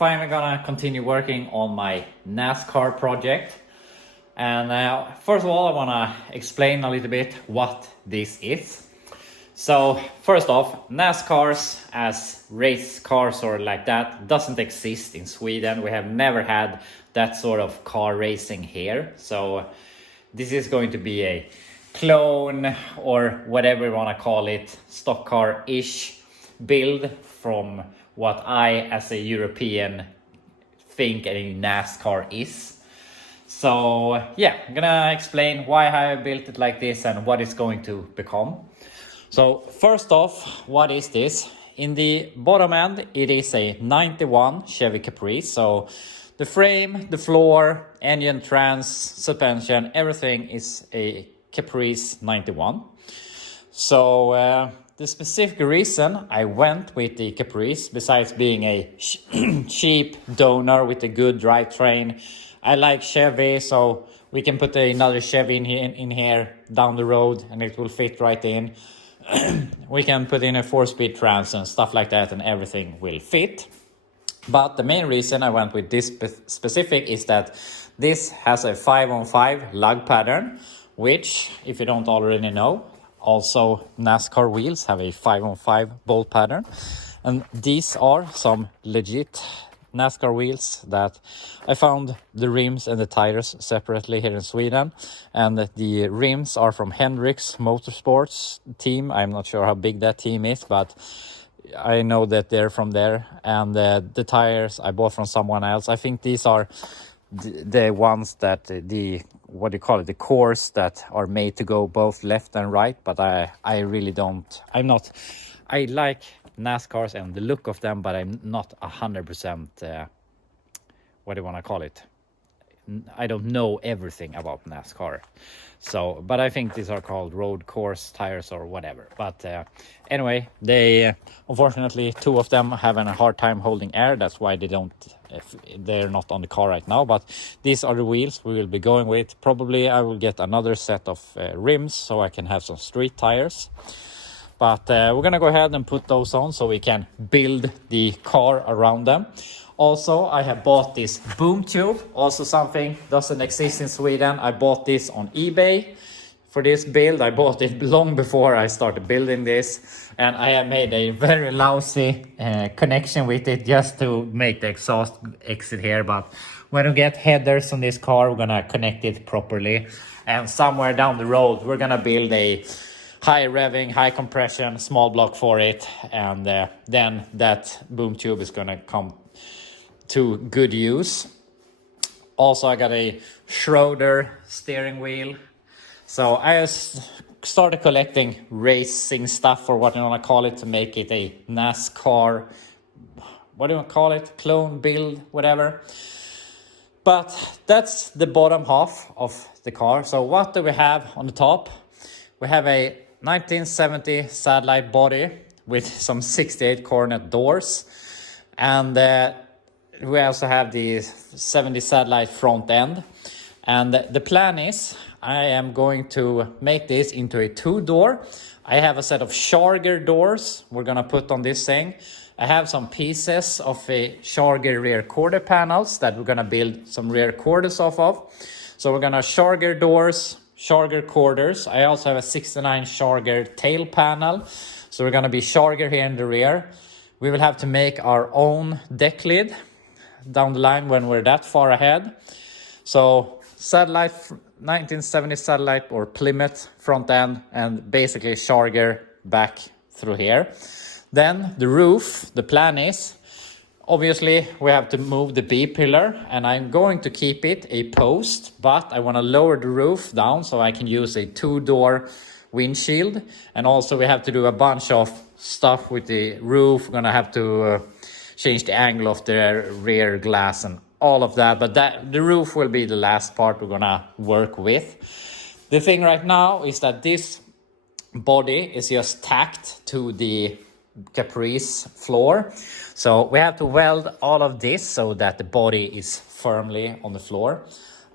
finally gonna continue working on my Nascar project. And first of all, I wanna explain a little bit what this is. So first off, NASCARs as race cars or like that doesn't exist in Sweden. We have never had that sort of car racing here. So this is going to be a clone or whatever you want to call it, stock car-ish build from what I as a European think a NASCAR is. So yeah, I'm gonna explain why I built it like this and what it's going to become. So first off, what is this? In the bottom end, it is a 91 Chevy Caprice. So the frame, the floor, engine, trans, suspension, everything is a Caprice 91. So the specific reason I went with the Caprice, besides being a cheap donor with a good drivetrain, I like Chevy, so we can put another Chevy in here down the road and it will fit right in. We can put in a 4-speed trans and stuff like that and everything will fit. But the main reason I went with this specific is that this has a 5-on-5 lug pattern, which, if you don't already know, also NASCAR wheels have a 5-on-5 bolt pattern. And these are some legit NASCAR wheels that I found the rims and the tires separately here in Sweden, and the rims are from Hendrix Motorsports team. I'm not sure how big that team is, but I know that they're from there. And the tires I bought from someone else. I think these are the ones that the the cores that are made to go both left and right, but I really don't. I like NASCARs and the look of them, but I'm not 100% what do you want to call it? I don't know everything about NASCAR. So, but I think these are called road course tires or whatever. But anyway, they unfortunately 2 of them having a hard time holding air. That's why they're not on the car right now. But these are the wheels we will be going with. Probably I will get another set of rims so I can have some street tires. But we're gonna go ahead and put those on so we can build the car around them. Also, I have bought this boom tube, also something doesn't exist in Sweden. I bought this on eBay for this build. I bought it long before I started building this, and I have made a very lousy connection with it just to make the exhaust exit here. But when we get headers on this car, we're gonna connect it properly. And somewhere down the road, we're gonna build a high revving, high compression, small block for it. And then that boom tube is gonna come to good use. Also, I got a Schroeder steering wheel. So I started collecting racing stuff, or what you want to call it, to make it a NASCAR, what do you want to call it, clone, build, whatever. But that's the bottom half of the car. So what do we have on the top? We have a 1970 Satellite body with some 68 cornet doors, and we also have the 70 Satellite front end. And the plan is I am going to make this into a 2-door. I have a set of Charger doors we're gonna put on this thing. I have some pieces of a Charger rear quarter panels that we're gonna build some rear quarters off of. So we're gonna Charger doors, Charger quarters. I also have a 69 Charger tail panel. So we're gonna be Charger here in the rear. We will have to make our own deck lid down the line when we're that far ahead. So Satellite, 1970 Satellite or Plymouth front end, and basically Charger back through here. Then the roof, the plan is, obviously we have to move the B pillar, and I'm going to keep it a post, but I want to lower the roof down so I can use a 2-door windshield. And also we have to do a bunch of stuff with the roof. We're gonna have to change the angle of the rear glass and all of that, but the roof will be the last part we're gonna work with. The thing right now is that this body is just tacked to the Caprice floor, so we have to weld all of this so that the body is firmly on the floor.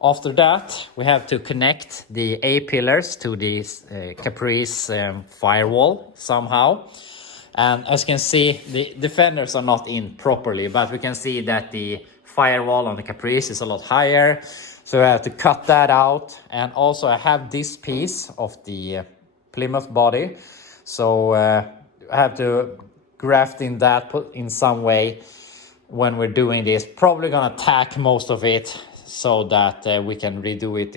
After that, we have to connect the A pillars to the Caprice firewall somehow. And as you can see, the fenders are not in properly, but we can see that the firewall on the Caprice is a lot higher. So I have to cut that out. And also I have this piece of the Plymouth body. So I have to graft in that in some way when we're doing this. Probably gonna tack most of it so that we can redo it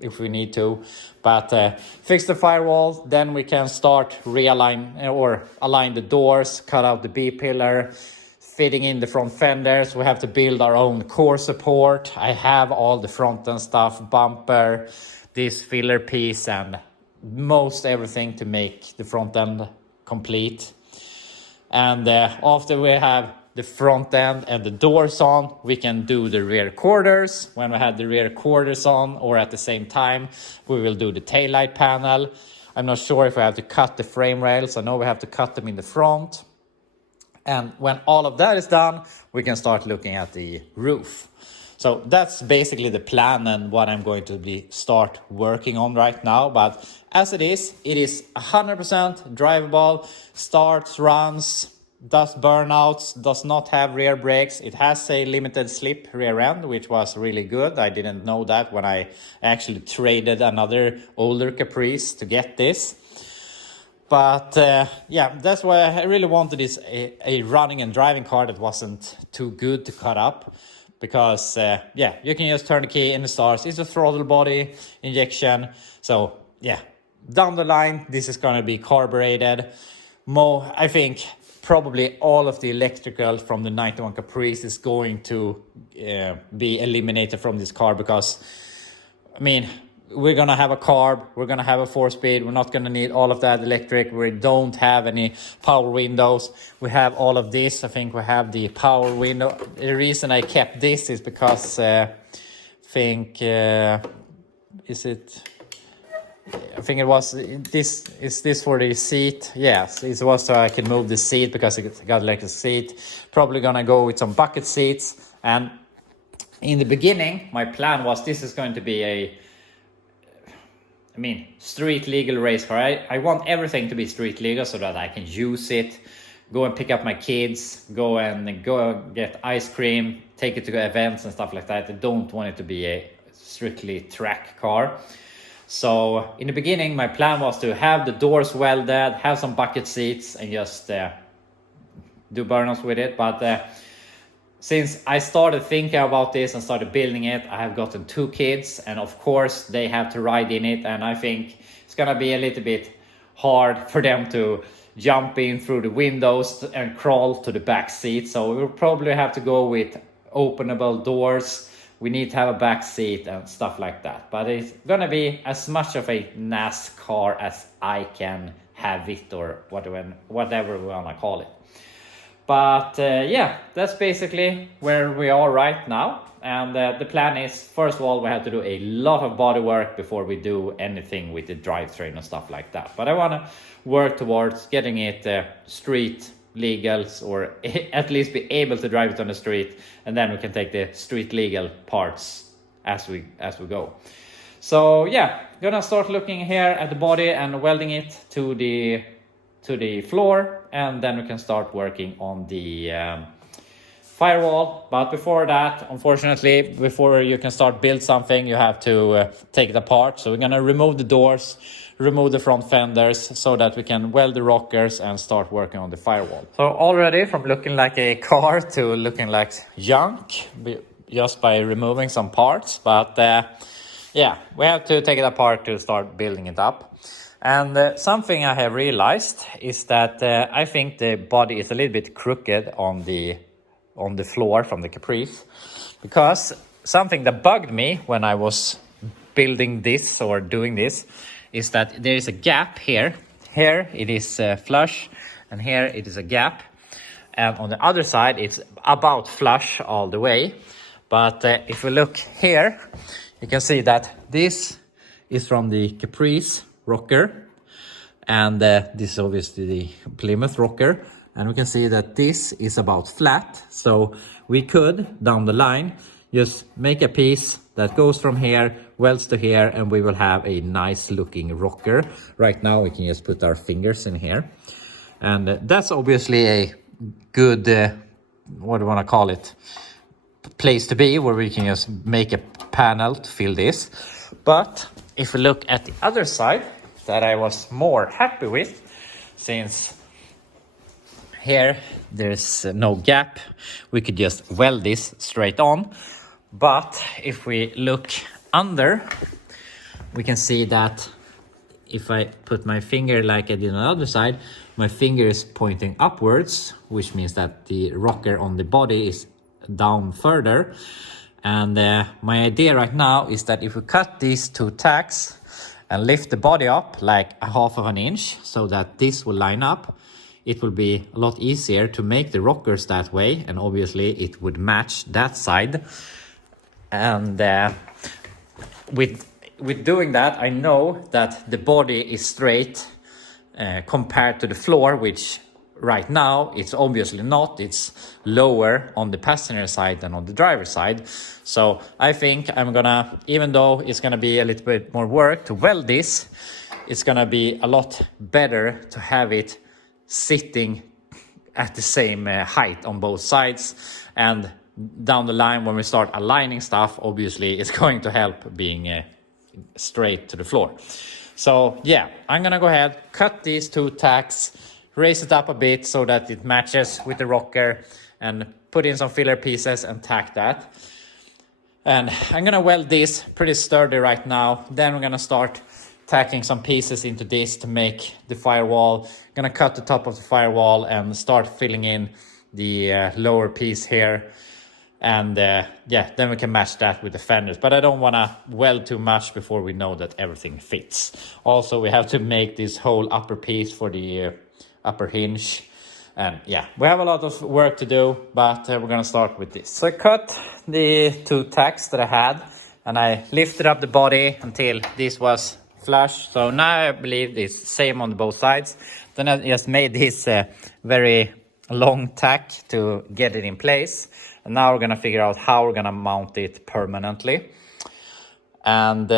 if we need to. But fix the firewall, then we can start realign or align the doors, cut out the B-pillar, fitting in the front fenders. We have to build our own core support. I have all the front end stuff, bumper, this filler piece, and most everything to make the front end complete. And after we have the front end and the doors on, we can do the rear quarters. When we have the rear quarters on, or at the same time, we will do the taillight panel. I'm not sure if we have to cut the frame rails. I know we have to cut them in the front. And when all of that is done, we can start looking at the roof. So that's basically the plan and what I'm going to start working on right now. But as it is 100% drivable, starts, runs, does burnouts, does not have rear brakes. It has a limited slip rear end, which was really good. I didn't know that when I actually traded another older Caprice to get this. But yeah, that's why I really wanted this a running and driving car that wasn't too good to cut up. Because yeah, you can just turn the key and it starts. It's a throttle body injection. So yeah, down the line, this is going to be carbureted. I think probably all of the electrical from the 91 Caprice is going to be eliminated from this car, because I mean, we're going to have a carb, we're going to have a 4-speed, we're not going to need all of that electric. We don't have any power windows. We have all of this. I think we have the power window. The reason I kept this is because I think it was this. Is this for the seat? Yes, it was so I can move the seat because it got electric seat. Probably gonna go with some bucket seats. And in the beginning, my plan was this is going to be street legal race car. I want everything to be street legal so that I can use it, go and pick up my kids, go get ice cream, take it to events and stuff like that. I don't want it to be a strictly track car. So in the beginning, my plan was to have the doors welded, have some bucket seats, and just do burnouts with it. But since I started thinking about this and started building it, I have gotten 2 kids, and of course they have to ride in it. And I think it's gonna be a little bit hard for them to jump in through the windows and crawl to the back seat. So we'll probably have to go with openable doors. We need to have a back seat and stuff like that. But it's gonna be as much of a NASCAR as I can have it, or whatever we wanna call it. But yeah, that's basically where we are right now. And the plan is, first of all, we have to do a lot of body work before we do anything with the drivetrain and stuff like that. But I want to work towards getting it street legal, or at least be able to drive it on the street. And then we can take the street legal parts as we go. So yeah, gonna start looking here at the body and welding it to the floor, and then we can start working on the firewall. But before that, unfortunately, before you can start build something, you have to take it apart. So we're gonna remove the doors, remove the front fenders, so that we can weld the rockers and start working on the firewall. So already from looking like a car to looking like junk, just by removing some parts. But yeah, we have to take it apart to start building it up. And something I have realized is that I think the body is a little bit crooked on the floor from the Caprice, because something that bugged me when I was building this or doing this is that there is a gap here. Here it is flush, and here it is a gap. And on the other side, it's about flush all the way. But if we look here, you can see that this is from the Caprice rocker, and this is obviously the Plymouth rocker, and we can see that this is about flat. So we could, down the line, just make a piece that goes from here, welds to here, and we will have a nice looking rocker. Right now we can just put our fingers in here. And that's obviously a good, what do you want to call it, place to be, where we can just make a panel to fill this. But if we look at the other side, that I was more happy with, since here there's no gap, we could just weld this straight on. But if we look under, we can see that if I put my finger like I did on the other side, my finger is pointing upwards, which means that the rocker on the body is down further. And my idea right now is that if we cut these two tacks and lift the body up like a half of an inch so that this will line up, it will be a lot easier to make the rockers that way, and obviously it would match that side. And with doing that, I know that the body is straight compared to the floor, which right now it's obviously not. It's lower on the passenger side than on the driver's side. So I think I'm gonna, even though it's gonna be a little bit more work to weld this, it's gonna be a lot better to have it sitting at the same height on both sides. And down the line, when we start aligning stuff, obviously it's going to help being straight to the floor. So yeah, I'm gonna go ahead, cut these two tacks, raise it up a bit so that it matches with the rocker, and put in some filler pieces and tack that. And I'm gonna weld this pretty sturdy right now. Then we're gonna start tacking some pieces into this to make the firewall. Gonna cut the top of the firewall and start filling in the lower piece here. And yeah, then we can match that with the fenders. But I don't want to weld too much before we know that everything fits. Also, we have to make this whole upper piece for the upper hinge. And yeah, we have a lot of work to do, but we're going to start with this. So I cut the two tacks that I had, and I lifted up the body until this was flush. So now I believe it's same on both sides. Then I just made this very long tack to get it in place. And now we're gonna figure out how we're gonna mount it permanently. And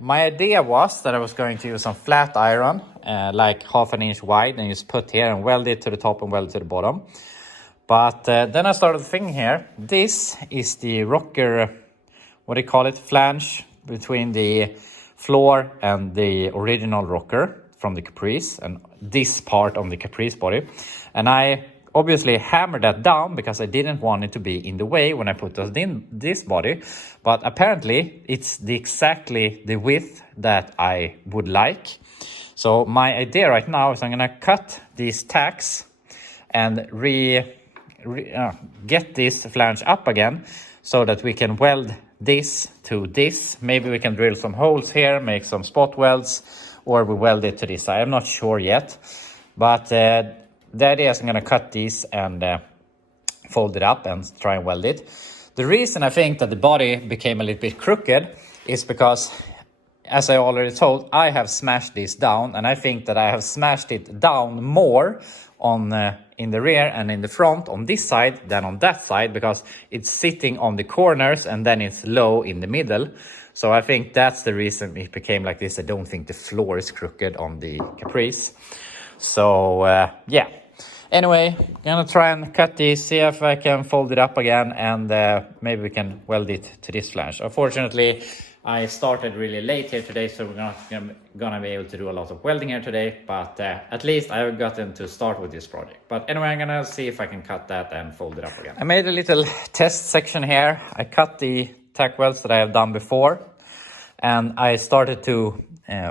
my idea was that I was going to use some flat iron, like half an inch wide, and just put here and weld it to the top and weld it to the bottom. But then I started thinking here, this is the rocker, what do you call it, flange between the floor and the original rocker from the Caprice, and this part on the Caprice body. And I obviously hammered that down because I didn't want it to be in the way when I put in this body. But apparently it's exactly the width that I would like. So my idea right now is I'm gonna cut these tacks and get this flange up again so that we can weld this to this. Maybe we can drill some holes here, make some spot welds, or we weld it to this side. I'm not sure yet. But the idea is I'm going to cut these and fold it up and try and weld it. The reason I think that the body became a little bit crooked is because, as I already told, I have smashed this down, and I think that I have smashed it down more on in the rear and in the front on this side than on that side, because it's sitting on the corners and then it's low in the middle. So I think that's the reason it became like this. I don't think the floor is crooked on the Caprice. So yeah. Anyway, I'm gonna try and cut this, see if I can fold it up again, and maybe we can weld it to this flange. Unfortunately, I started really late here today, so we're not gonna be able to do a lot of welding here today, but at least I've gotten to start with this project. But anyway, I'm gonna see if I can cut that and fold it up again. I made a little test section here. I cut the tack welds that I have done before, and I started to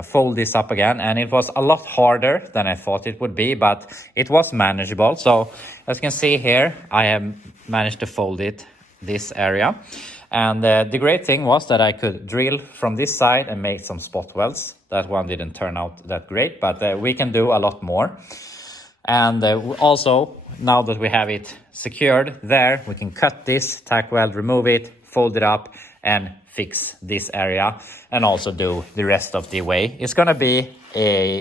fold this up again, and it was a lot harder than I thought it would be, but it was manageable. So as you can see here, I have managed to fold it this area, and the great thing was that I could drill from this side and make some spot welds. That one didn't turn out that great, but we can do a lot more. And also, now that we have it secured there, we can cut this tack weld, remove it, fold it up, and fix this area, and also do the rest of the way. It's gonna be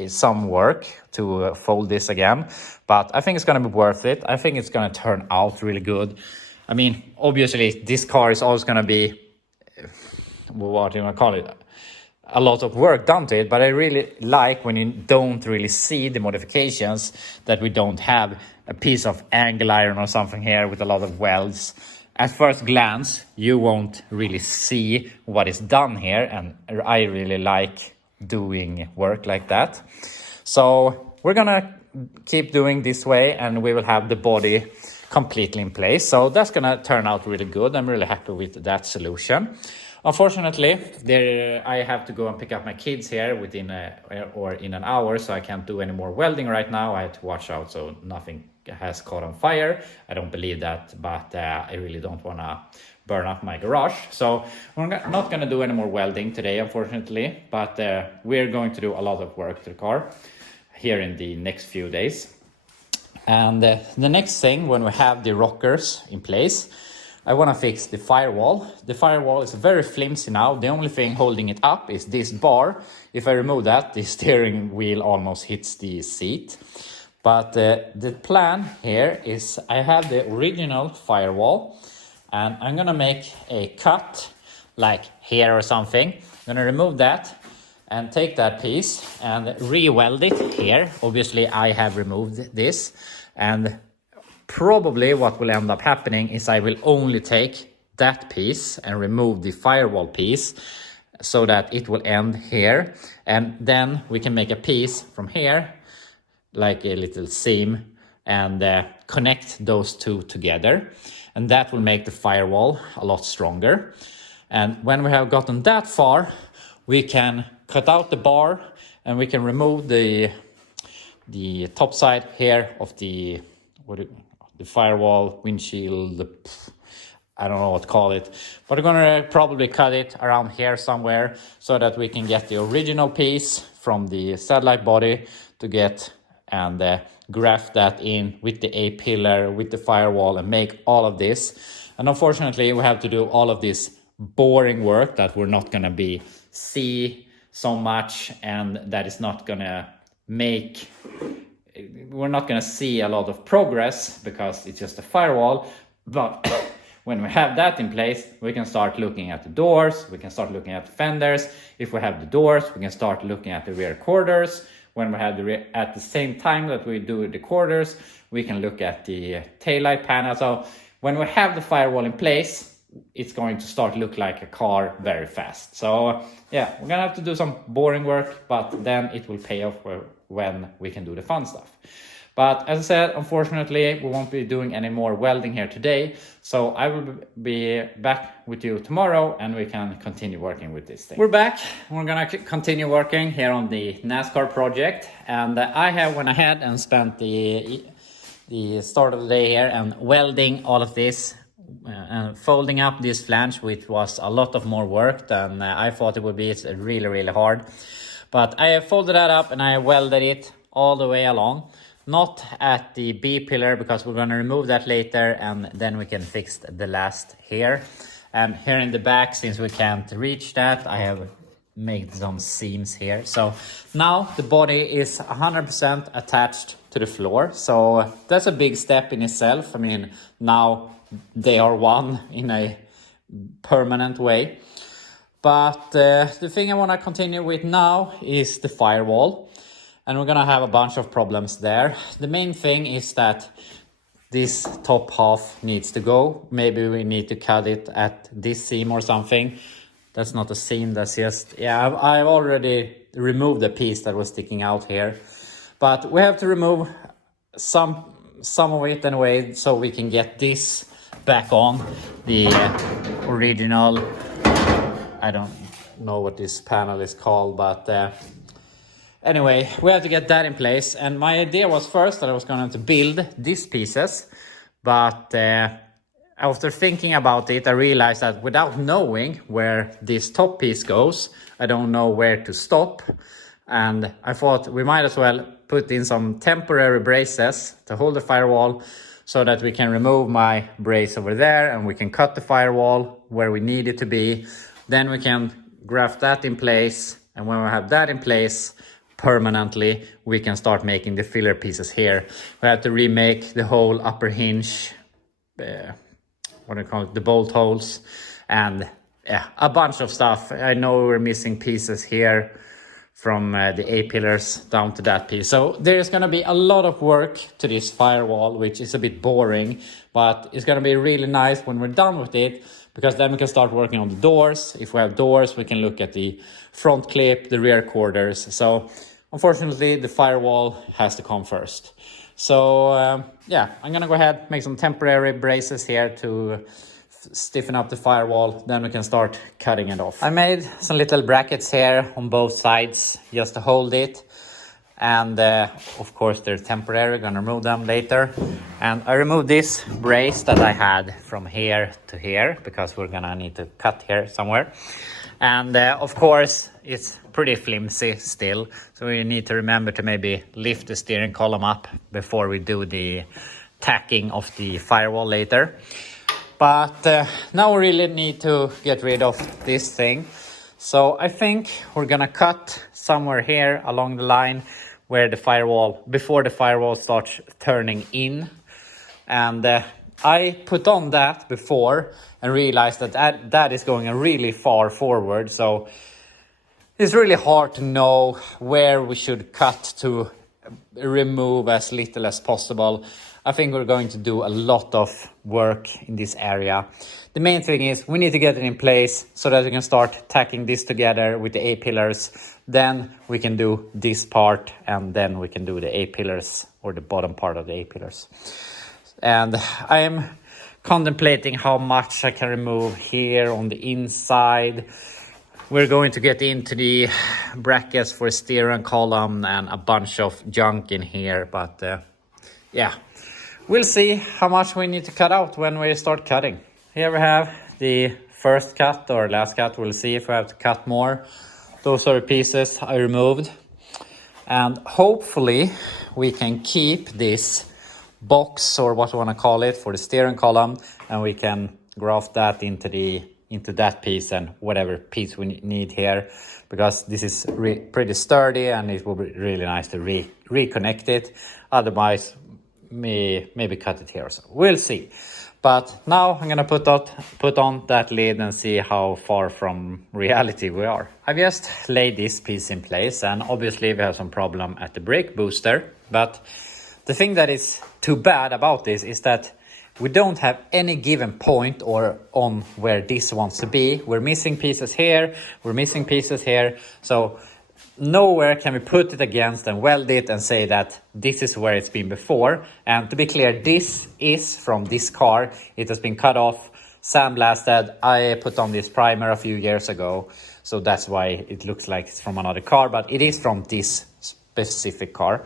some work to fold this again, but I think it's gonna be worth it. I think it's gonna turn out really good. I mean, obviously this car is always gonna be, what do you want to call it, a lot of work done to it, but I really like when you don't really see the modifications, that we don't have a piece of angle iron or something here with a lot of welds. At first glance, you won't really see what is done here, and I really like doing work like that. So we're gonna keep doing this way, and we will have the body completely in place. So that's gonna turn out really good. I'm really happy with that solution. Unfortunately, I have to go and pick up my kids here within in an hour, so I can't do any more welding right now. I have to watch out so nothing has caught on fire. I don't believe that, but I really don't want to burn up my garage. So we're not going to do any more welding today, unfortunately, but we're going to do a lot of work to the car here in the next few days. And the next thing, when we have the rockers in place, I want to fix the firewall. The firewall is very flimsy now. The only thing holding it up is this bar. If I remove that, the steering wheel almost hits the seat. But the plan here is I have the original firewall, and I'm gonna make a cut like here or something. I'm gonna remove that and take that piece and re-weld it here. Obviously I have removed this, and probably what will end up happening is I will only take that piece and remove the firewall piece so that it will end here, and then we can make a piece from here like a little seam and connect those two together, and that will make the firewall a lot stronger. And when we have gotten that far, we can cut out the bar and we can remove the top side here of the firewall windshield. I don't know what to call it, but we're gonna probably cut it around here somewhere so that we can get the original piece from the satellite body to get and graft that in with the A-pillar, with the firewall, and make all of this. And unfortunately, we have to do all of this boring work that we're not gonna see so much, and that is not gonna we're not gonna see a lot of progress because it's just a firewall. But when we have that in place, we can start looking at the doors, we can start looking at the fenders. If we have the doors, we can start looking at the rear quarters. When we have at the same time that we do the quarters, we can look at the taillight panel. So when we have the firewall in place, it's going to start look like a car very fast. So yeah, we're gonna have to do some boring work, but then it will pay off when we can do the fun stuff. But as I said, unfortunately, we won't be doing any more welding here today. So I will be back with you tomorrow and we can continue working with this thing. We're back. We're gonna continue working here on the Nascar project. And I have went ahead and spent the start of the day here and welding all of this and folding up this flange, which was a lot of more work than I thought it would be. It's really, really hard. But I folded that up and I welded it all the way along. Not at the B pillar because we're going to remove that later, and then we can fix the last here. And here in the back, since we can't reach that, I have made some seams here. So now the body is 100% attached to the floor. So that's a big step in itself. I mean, now they are one in a permanent way. But the thing I want to continue with now is the firewall. And we're gonna have a bunch of problems there. The main thing is that this top half needs to go. Maybe we need to cut it at this seam or something. That's not a seam, that's just, yeah, I've already removed the piece that was sticking out here. But we have to remove some of it anyway, so we can get this back on. The original, I don't know what this panel is called, but anyway, we have to get that in place. And my idea was first that I was going to build these pieces. But after thinking about it, I realized that without knowing where this top piece goes, I don't know where to stop. And I thought we might as well put in some temporary braces to hold the firewall so that we can remove my brace over there and we can cut the firewall where we need it to be. Then we can graft that in place. And when we have that in place permanently, we can start making the filler pieces here. We have to remake the whole upper hinge, what do you call it, the bolt holes, and yeah, a bunch of stuff. I know we're missing pieces here from the A-pillars down to that piece. So there's going to be a lot of work to this firewall, which is a bit boring, but it's going to be really nice when we're done with it, because then we can start working on the doors. If we have doors, we can look at the front clip, the rear quarters. So unfortunately, the firewall has to come first. So yeah, I'm going to go ahead, make some temporary braces here to stiffen up the firewall, then we can start cutting it off. I made some little brackets here on both sides just to hold it, and of course they're temporary, gonna remove them later. And I removed this brace that I had from here to here because we're gonna need to cut here somewhere, and of course it's pretty flimsy still, so we need to remember to maybe lift the steering column up before we do the tacking of the firewall later. But now we really need to get rid of this thing. So I think we're gonna cut somewhere here along the line where the firewall, before the firewall starts turning in. And I put on that before and realized that that is going really far forward. So it's really hard to know where we should cut to remove as little as possible. I think we're going to do a lot of work in this area. The main thing is we need to get it in place so that we can start tacking this together with the A-pillars. Then we can do this part, and then we can do the A-pillars, or the bottom part of the A-pillars. And I am contemplating how much I can remove here on the inside. We're going to get into the brackets for steering column and a bunch of junk in here, but yeah. We'll see how much we need to cut out when we start cutting. Here we have the first cut or last cut. We'll see if we have to cut more. Those are the pieces I removed. And hopefully we can keep this box, or what you want to call it, for the steering column, and we can graft that into that piece and whatever piece we need here, because this is pretty sturdy and it will be really nice to reconnect it. Otherwise, maybe cut it here, so we'll see. But now I'm gonna put on that lid and see how far from reality we are. I've just laid this piece in place, and obviously we have some problem at the brake booster, but the thing that is too bad about this is that we don't have any given point or on where this wants to be. We're missing pieces here, we're missing pieces here, so nowhere can we put it against and weld it and say that this is where it's been before. And to be clear, this is from this car. It has been cut off, sandblasted. I put on this primer a few years ago, so that's why it looks like it's from another car, but it is from this specific car.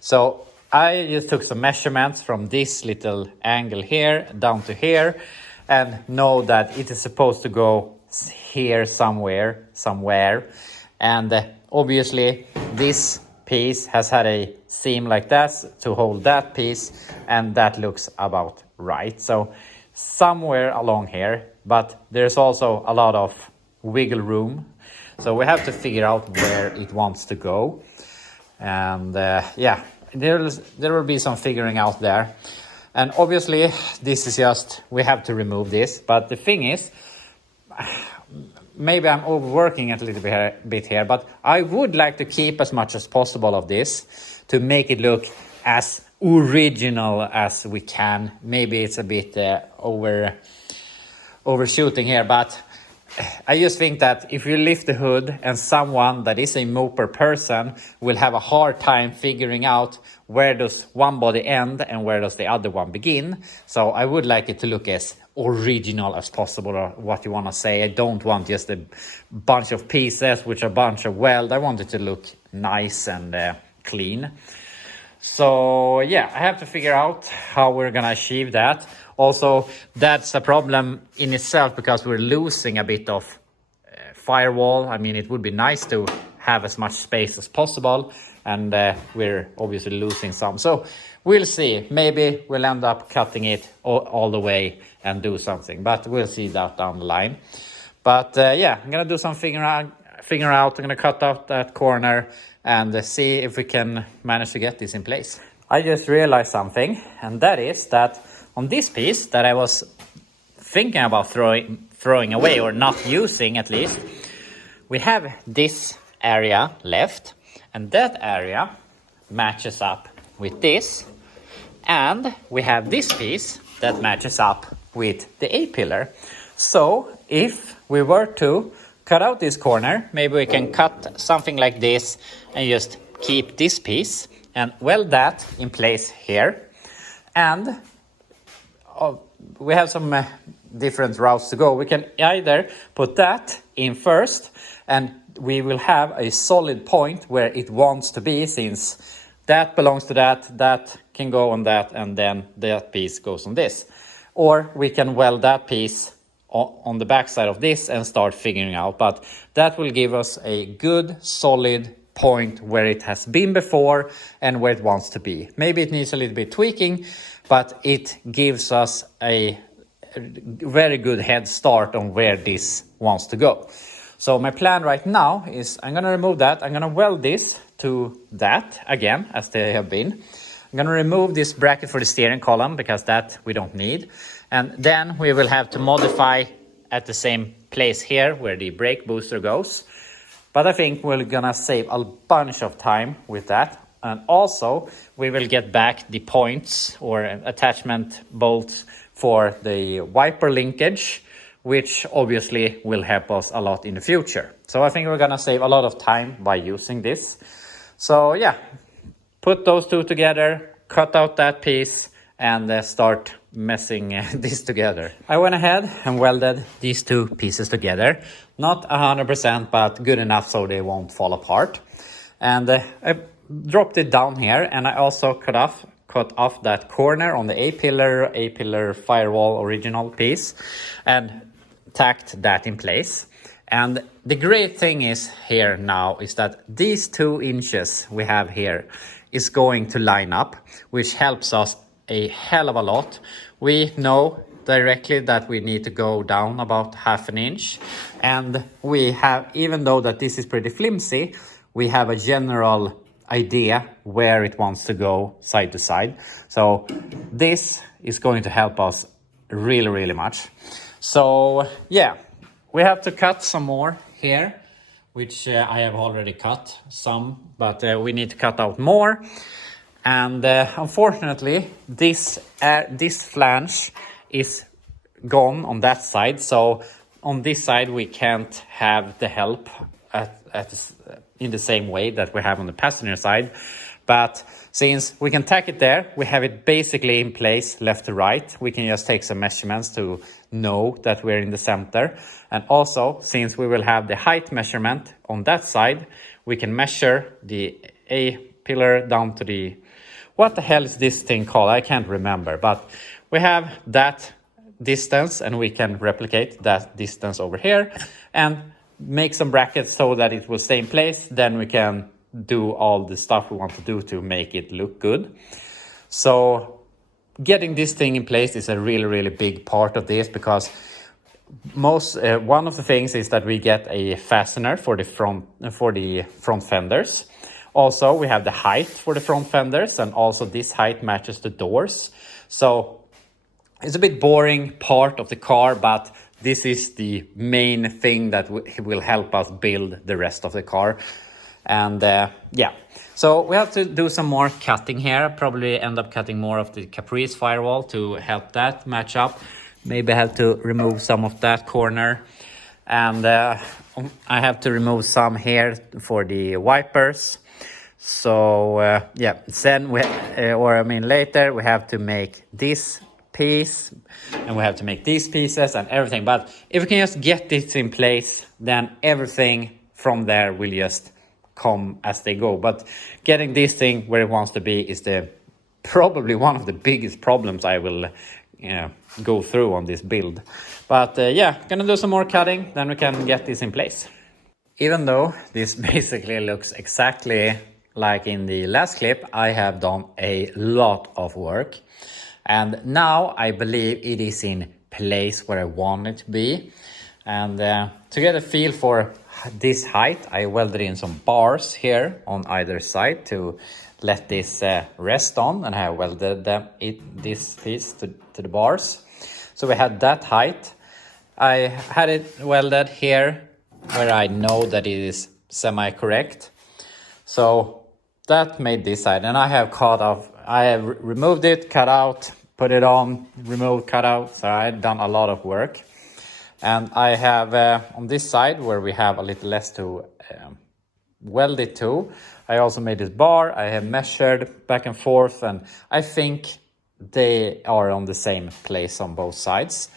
So I just took some measurements from this little angle here down to here, and know that it is supposed to go here somewhere. And obviously this piece has had a seam like that to hold that piece, and that looks about right. So somewhere along here, but there's also a lot of wiggle room. So we have to figure out where it wants to go. And yeah, there will be some figuring out there. And obviously this is just, we have to remove this. But the thing is, maybe I'm overworking it a little bit here, but I would like to keep as much as possible of this to make it look as original as we can. Maybe it's a bit overshooting here, but I just think that if you lift the hood and someone that is a moper person will have a hard time figuring out where does one body end and where does the other one begin. So I would like it to look as original as possible, or what you want to say. I don't want just a bunch of pieces which are a bunch of weld. I want it to look nice and clean. So yeah, I have to figure out how we're gonna achieve that. Also, that's a problem in itself because we're losing a bit of firewall. I mean, it would be nice to have as much space as possible, and we're obviously losing some. So we'll see. Maybe we'll end up cutting it all the way and do something, but we'll see that down the line. But yeah, I'm gonna do some figure out. I'm gonna cut out that corner and see if we can manage to get this in place. I just realized something, and that is that on this piece that I was thinking about throwing away or not using at least. We have this area left, and that area matches up with this, and we have this piece that matches up with the A-pillar. So if we were to cut out this corner, maybe we can cut something like this and just keep this piece and weld that in place here. And we have some different routes to go. We can either put that in first, and we will have a solid point where it wants to be, since that belongs to that, that can go on that, and then that piece goes on this. Or we can weld that piece on the back side of this and start figuring out, but that will give us a good solid point where it has been before and where it wants to be. Maybe it needs a little bit tweaking, but it gives us a very good head start on where this wants to go. So my plan right now is I'm going to remove that. I'm going to weld this to that again, as they have been. I'm going to remove this bracket for the steering column because that we don't need. And then we will have to modify at the same place here where the brake booster goes. But I think we're going to save a bunch of time with that. And also we will get back the points or attachment bolts for the wiper linkage, which obviously will help us a lot in the future. So I think we're going to save a lot of time by using this. So yeah, put those two together, cut out that piece, and start messing this together. I went ahead and welded these two pieces together. Not 100%, but good enough so they won't fall apart. And I dropped it down here, and I also cut off that corner on the A-pillar firewall original piece and tacked that in place. And the great thing is here now is that these 2 inches we have here is going to line up, which helps us a hell of a lot. We know directly that we need to go down about 1/2 inch, and we have, even though that this is pretty flimsy, we have a general idea where it wants to go side to side. So this is going to help us really, really much. So yeah, we have to cut some more here, which I have already cut some, but we need to cut out more. And unfortunately, this flange is gone on that side. So on this side, we can't have the help in the same way that we have on the passenger side. But since we can tack it there, we have it basically in place left to right. We can just take some measurements to know that we're in the center. And also, since we will have the height measurement on that side, we can measure the A-pillar down to the... What the hell is this thing called? I can't remember. But we have that distance, and we can replicate that distance over here and make some brackets so that it will stay in place. Then we can do all the stuff we want to do to make it look good. So getting this thing in place is a really, really big part of this, because one of the things is that we get a fastener for the front fenders. Also, we have the height for the front fenders, and also this height matches the doors. So it's a bit boring part of the car, but this is the main thing that will help us build the rest of the car. And yeah, so we have to do some more cutting here. Probably end up cutting more of the Caprice firewall to help that match up. Maybe I have to remove some of that corner. And I have to remove some here for the wipers. So yeah, then later we have to make this piece, and we have to make these pieces and everything. But if we can just get this in place, then everything from there will just come as they go. But getting this thing where it wants to be is probably one of the biggest problems I will go through on this build. But yeah, gonna do some more cutting, then we can get this in place. Even though this basically looks exactly like in the last clip, I have done a lot of work. And now I believe it is in place where I want it to be. And to get a feel for this height, I welded in some bars here on either side to let this rest on, and I welded this piece to the bars. So we had that height. I had it welded here where I know that it is semi-correct. So that made this side, and I have removed it, cut out, put it on, removed, cut out. So I had done a lot of work. And I have on this side where we have a little less to weld it to, I also made this bar. I have measured back and forth, and I think they are on the same place on both sides.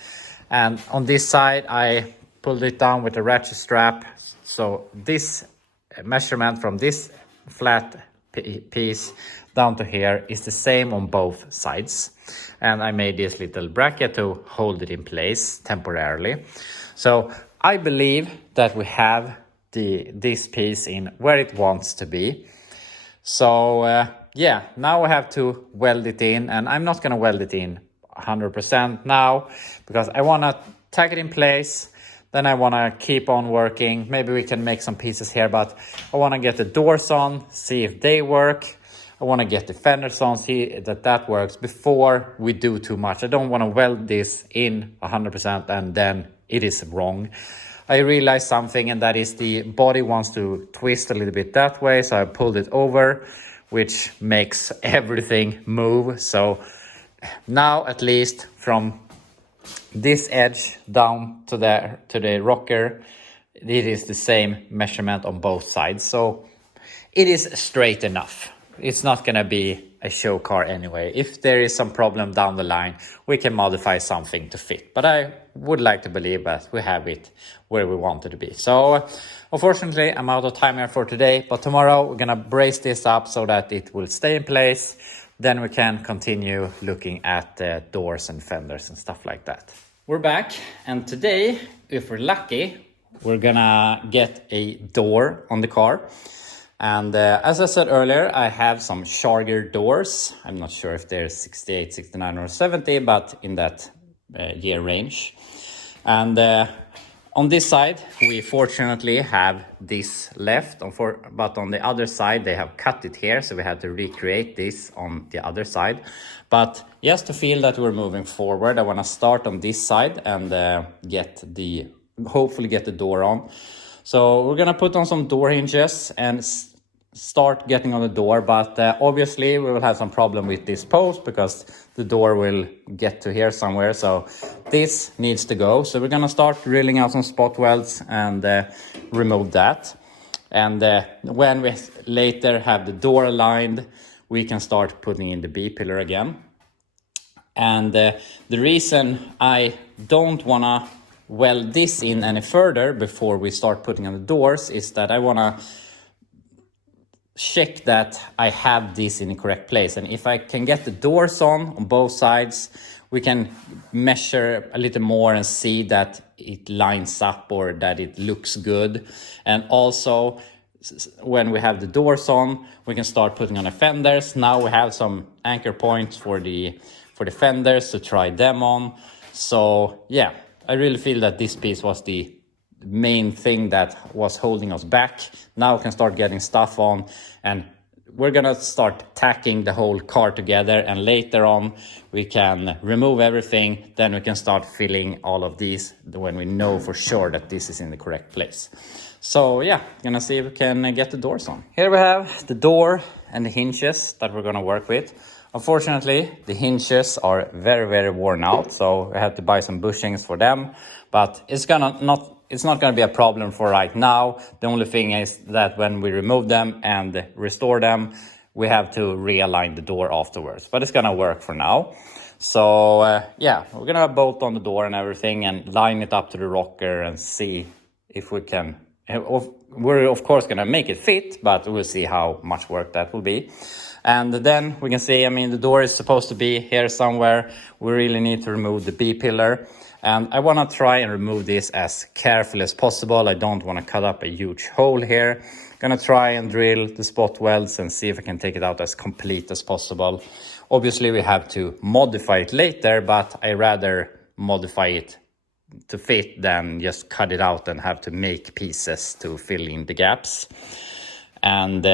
And on this side, I pulled it down with a ratchet strap. So this measurement from this flat piece down to here is the same on both sides. And I made this little bracket to hold it in place temporarily. So I believe that we have this piece in where it wants to be. So yeah, now I have to weld it in, and I'm not going to weld it in 100% now because I want to tack it in place. Then I want to keep on working. Maybe we can make some pieces here, but I want to get the doors on, see if they work. I want to get the fenders on, see that works before we do too much. I don't want to weld this in 100% and then it is wrong. I realized something, and that is the body wants to twist a little bit that way. So I pulled it over, which makes everything move. So now at least from this edge down to the rocker, it is the same measurement on both sides. So it is straight enough. It's not going to be a show car anyway. If there is some problem down the line, we can modify something to fit. But I would like to believe that we have it where we want it to be. So unfortunately, I'm out of time here for today. But tomorrow, we're going to brace this up so that it will stay in place. Then we can continue looking at doors and fenders and stuff like that. We're back. And today, if we're lucky, we're going to get a door on the car. And as I said earlier, I have some Charger doors. I'm not sure if they're 68, 69 or 70, but in that year range. And on this side, we fortunately have this left. But on the other side, they have cut it here. So we had to recreate this on the other side. But just to feel that we're moving forward, I want to start on this side and hopefully get the door on. So we're going to put on some door hinges and start getting on the door. But obviously we will have some problem with this post because the door will get to here somewhere. So this needs to go. So we're going to start drilling out some spot welds and remove that. And when we later have the door aligned, we can start putting in the B-pillar again. And the reason I don't want to weld this in any further before we start putting on the doors is that I want to check that I have this in the correct place. And if I can get the doors on both sides, we can measure a little more and see that it lines up or that it looks good. And also when we have the doors on, we can start putting on the fenders. Now we have some anchor points for the fenders to try them on. So yeah, I really feel that this piece was the main thing that was holding us back. Now we can start getting stuff on, and we're gonna start tacking the whole car together, and later on we can remove everything. Then we can start filling all of these when we know for sure that this is in the correct place. So yeah, gonna see if we can get the doors on. Here we have the door and the hinges that we're gonna work with. Unfortunately, the hinges are very, very worn out, so I have to buy some bushings for them. But it's not going to be a problem for right now. The only thing is that when we remove them and restore them, we have to realign the door afterwards. But it's going to work for now. So yeah, we're going to bolt on the door and everything and line it up to the rocker and see if we can. We're of course going to make it fit, but we'll see how much work that will be. And then we can see, the door is supposed to be here somewhere. We really need to remove the B-pillar. And I want to try and remove this as carefully as possible. I don't want to cut up a huge hole here. Gonna try and drill the spot welds and see if I can take it out as complete as possible. Obviously, we have to modify it later, but I rather modify it to fit than just cut it out and have to make pieces to fill in the gaps. And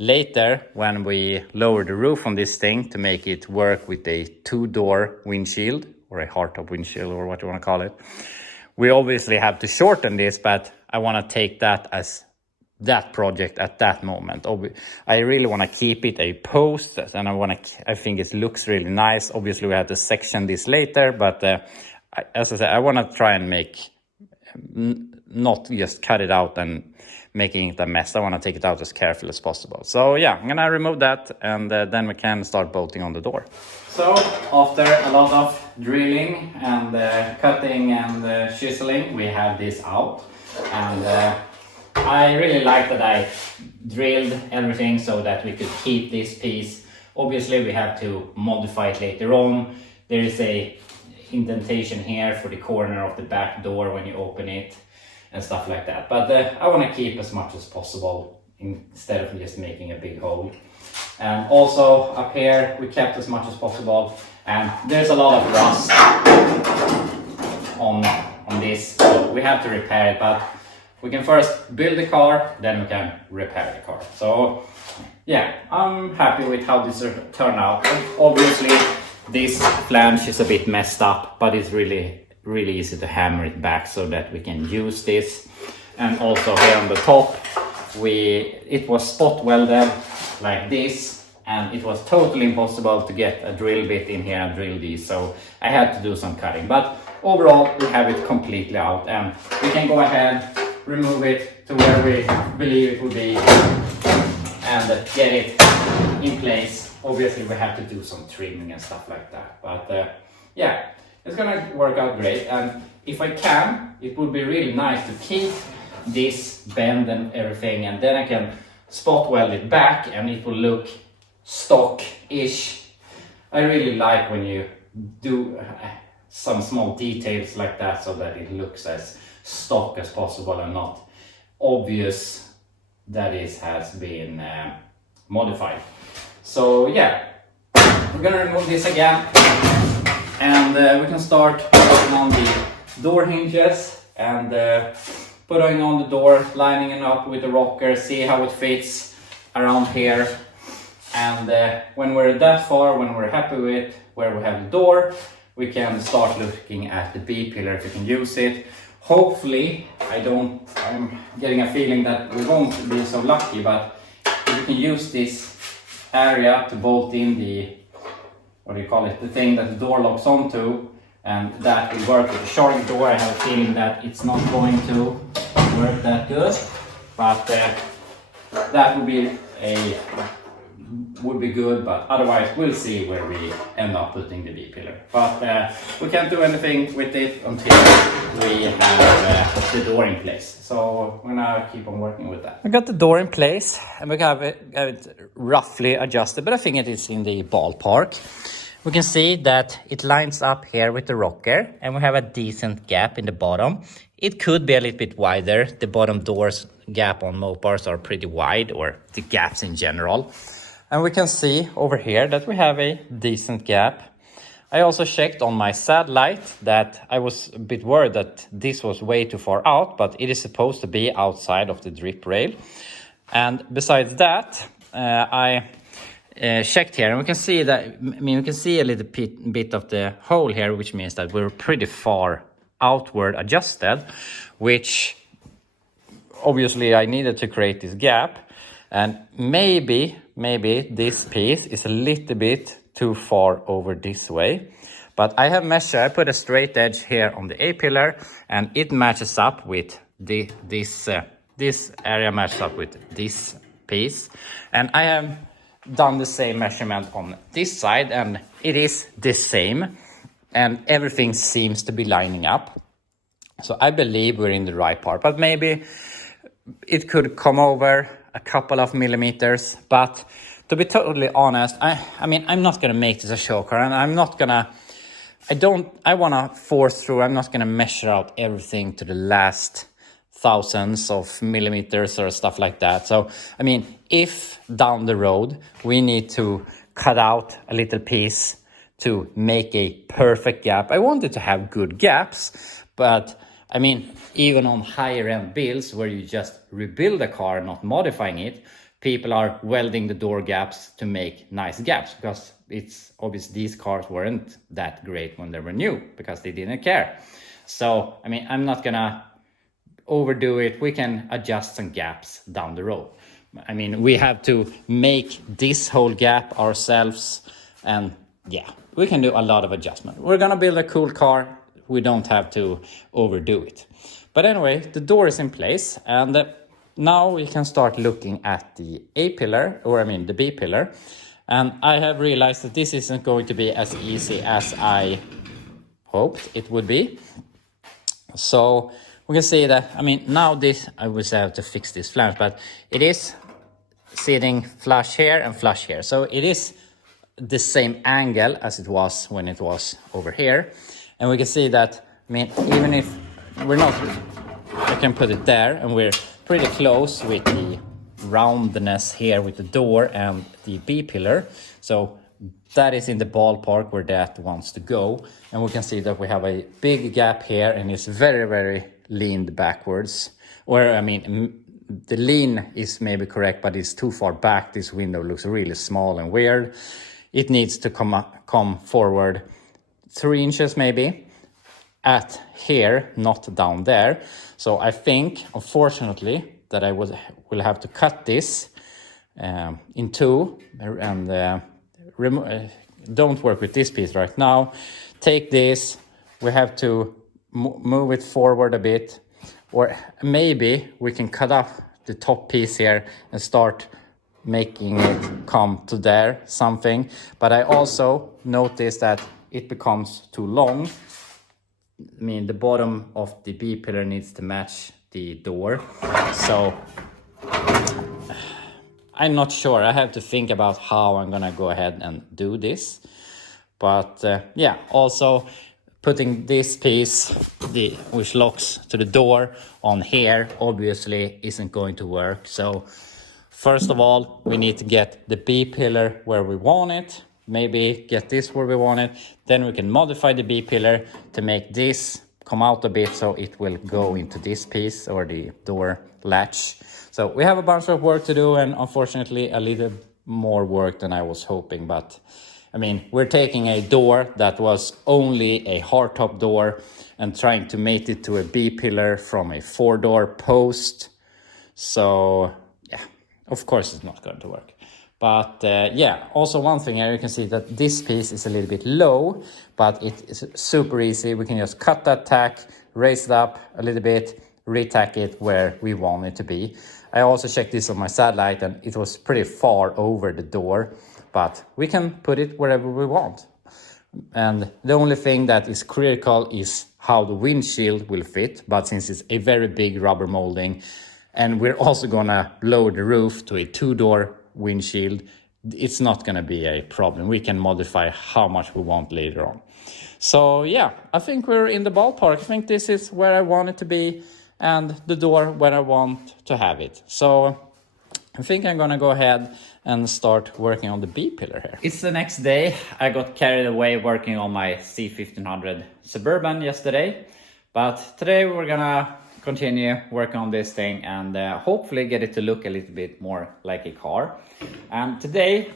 later, when we lower the roof on this thing to make it work with a 2-door windshield or a hardtop windshield or what you want to call it, we obviously have to shorten this, but I want to take that as that project at that moment. I really want to keep it a post, and I think it looks really nice. Obviously we have to section this later, but as I said, I want to try and make not just cut it out and making it a mess. I want to take it out as careful as possible. So yeah, I'm gonna remove that, and then we can start bolting on the door. So after a lot of drilling and cutting and chiseling, we have this out, and I really like that I drilled everything so that we could keep this piece. Obviously we have to modify it later on. There is a indentation here for the corner of the back door when you open it and stuff like that, but I want to keep as much as possible instead of just making a big hole. And also up here we kept as much as possible, and there's a lot of rust on this, so we have to repair it, but we can first build the car, then we can repair the car. So yeah, I'm happy with how this turned out. Obviously this flange is a bit messed up, but it's really easy to hammer it back so that we can use this. And also here on the top, it was spot welded like this, and it was totally impossible to get a drill bit in here and drill these, so I had to do some cutting. But overall we have it completely out, and we can go ahead, remove it to where we believe it will be, and get it in place. Obviously we have to do some trimming and stuff like that, but yeah, it's gonna work out great. And if I can, it would be really nice to keep this bend and everything, and then I can spot weld it back and it will look stock-ish. I really like when you do some small details like that, so that it looks as stock as possible and not obvious that it has been modified. So yeah, we're gonna remove this again, and we can start putting on the door hinges and putting on the door, lining it up with the rocker, see how it fits around here. And when we're that far, when we're happy with where we have the door, we can start looking at the B-pillar if we can use it. Hopefully, I'm getting a feeling that we won't be so lucky, but if we can use this area to bolt in the, what do you call it, the thing that the door locks onto, and that will work with the shorting door. I have a feeling that it's not going to work that good, but that would be good, but otherwise we'll see where we end up putting the B-pillar. But we can't do anything with it until we have the door in place. So we're gonna keep on working with that. We got the door in place, and we have it roughly adjusted, but I think it is in the ballpark. We can see that it lines up here with the rocker, and we have a decent gap in the bottom. It could be a little bit wider. The bottom doors gap on Mopars are pretty wide, or the gaps in general. And we can see over here that we have a decent gap. I also checked on my Satellite that I was a bit worried that this was way too far out, but it is supposed to be outside of the drip rail. And besides that, I checked here, and we can see that, we can see a little bit of the hole here, which means that we're pretty far outward adjusted, which obviously I needed to create this gap. And maybe this piece is a little bit too far over this way, but I have measured. I put a straight edge here on the A-pillar, and it matches up with this area matches up with this piece, and I have done the same measurement on this side, and it is the same, and everything seems to be lining up. So I believe we're in the right part, but maybe it could come over a couple of millimeters. But to be totally honest, I mean, I'm not gonna make this a show car, and I wanna force through. I'm not gonna measure out everything to the last thousands of millimeters or stuff like that. So, I mean, if down the road we need to cut out a little piece to make a perfect gap, I wanted to have good gaps, but I mean, even on higher end builds where you just rebuild a car, not modifying it, people are welding the door gaps to make nice gaps, because it's obvious these cars weren't that great when they were new, because they didn't care. So, I mean, I'm not gonna overdo it. We can adjust some gaps down the road. I mean, we have to make this whole gap ourselves, and yeah, we can do a lot of adjustment. We're gonna build a cool car. We don't have to overdo it. But anyway, the door is in place, and now we can start looking at the A-pillar, or I mean the B-pillar. And I have realized that this isn't going to be as easy as I hoped it would be. So we can see that, I mean, now this, I will have to fix this flange, but it is sitting flush here and flush here. So it is the same angle as it was when it was over here. And we can see that, I mean, even if we're not, I can put it there, and we're pretty close with the roundness here with the door and the B-pillar. So that is in the ballpark where that wants to go. And we can see that we have a big gap here, and it's very, very leaned backwards. Or, I mean, the lean is maybe correct, but it's too far back. This window looks really small and weird. It needs to come forward 3 inches maybe at here, not down there. So I think, unfortunately, that I will have to cut this in two, and don't work with this piece right now. Take this, we have to move it forward a bit, or maybe we can cut off the top piece here and start making it come to there, something. But I also noticed that it becomes too long. I mean, the bottom of the B pillar needs to match the door. So I'm not sure. I have to think about how I'm gonna go ahead and do this. But yeah, also putting this piece, which locks to the door on here, obviously isn't going to work. So first of all, we need to get the B pillar where we want it. Maybe get this where we want it. Then we can modify the B pillar to make this come out a bit, so it will go into this piece, or the door latch. So we have a bunch of work to do, and unfortunately a little more work than I was hoping. But I mean, we're taking a door that was only a hardtop door and trying to make it to a B pillar from a 4-door post. So yeah, of course it's not going to work. But yeah, also one thing here, you can see that this piece is a little bit low, but it is super easy. We can just cut that tack, raise it up a little bit, retack it where we want it to be. I also checked this on my satellite, and it was pretty far over the door, but we can put it wherever we want. And the only thing that is critical is how the windshield will fit. But since it's a very big rubber molding, and we're also gonna lower the roof to a 2-door windshield, it's not gonna be a problem. We can modify how much we want later on. So yeah, I think we're in the ballpark. I think this is where I want it to be, and the door where I want to have it. So I think I'm gonna go ahead and start working on the B pillar here. It's the next day. I got carried away working on my C1500 Suburban yesterday, but today we're gonna continue working on this thing and hopefully get it to look a little bit more like a car. And today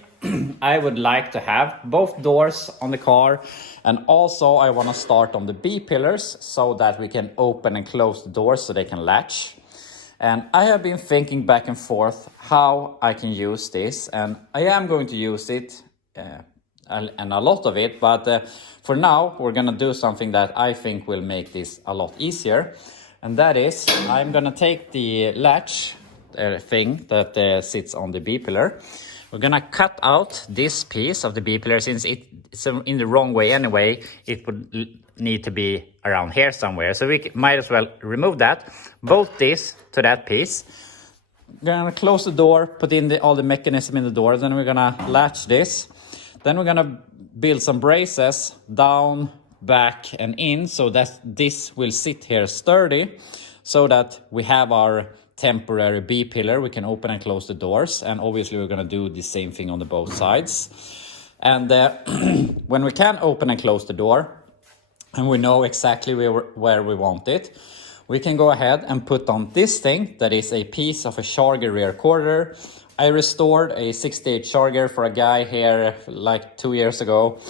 I would like to have both doors on the car, and also I want to start on the B pillars so that we can open and close the doors so they can latch. And I have been thinking back and forth how I can use this, and I am going to use it and a lot of it, but for now we're gonna do something that I think will make this a lot easier. And that is, I'm gonna take the latch thing that sits on the B pillar. We're gonna cut out this piece of the B pillar. Since it's in the wrong way anyway, it would need to be around here somewhere. So we might as well remove that, bolt this to that piece. We're gonna close the door, put in all the mechanism in the door, then we're gonna latch this. Then we're gonna build some braces down, back and in, so that this will sit here sturdy, so that we have our temporary B pillar. We can open and close the doors, and obviously we're going to do the same thing on the both sides. And when we can open and close the door and we know exactly where we want it, we can go ahead and put on this thing that is a piece of a Charger rear quarter. I restored a 68 Charger for a guy here like 2 years ago,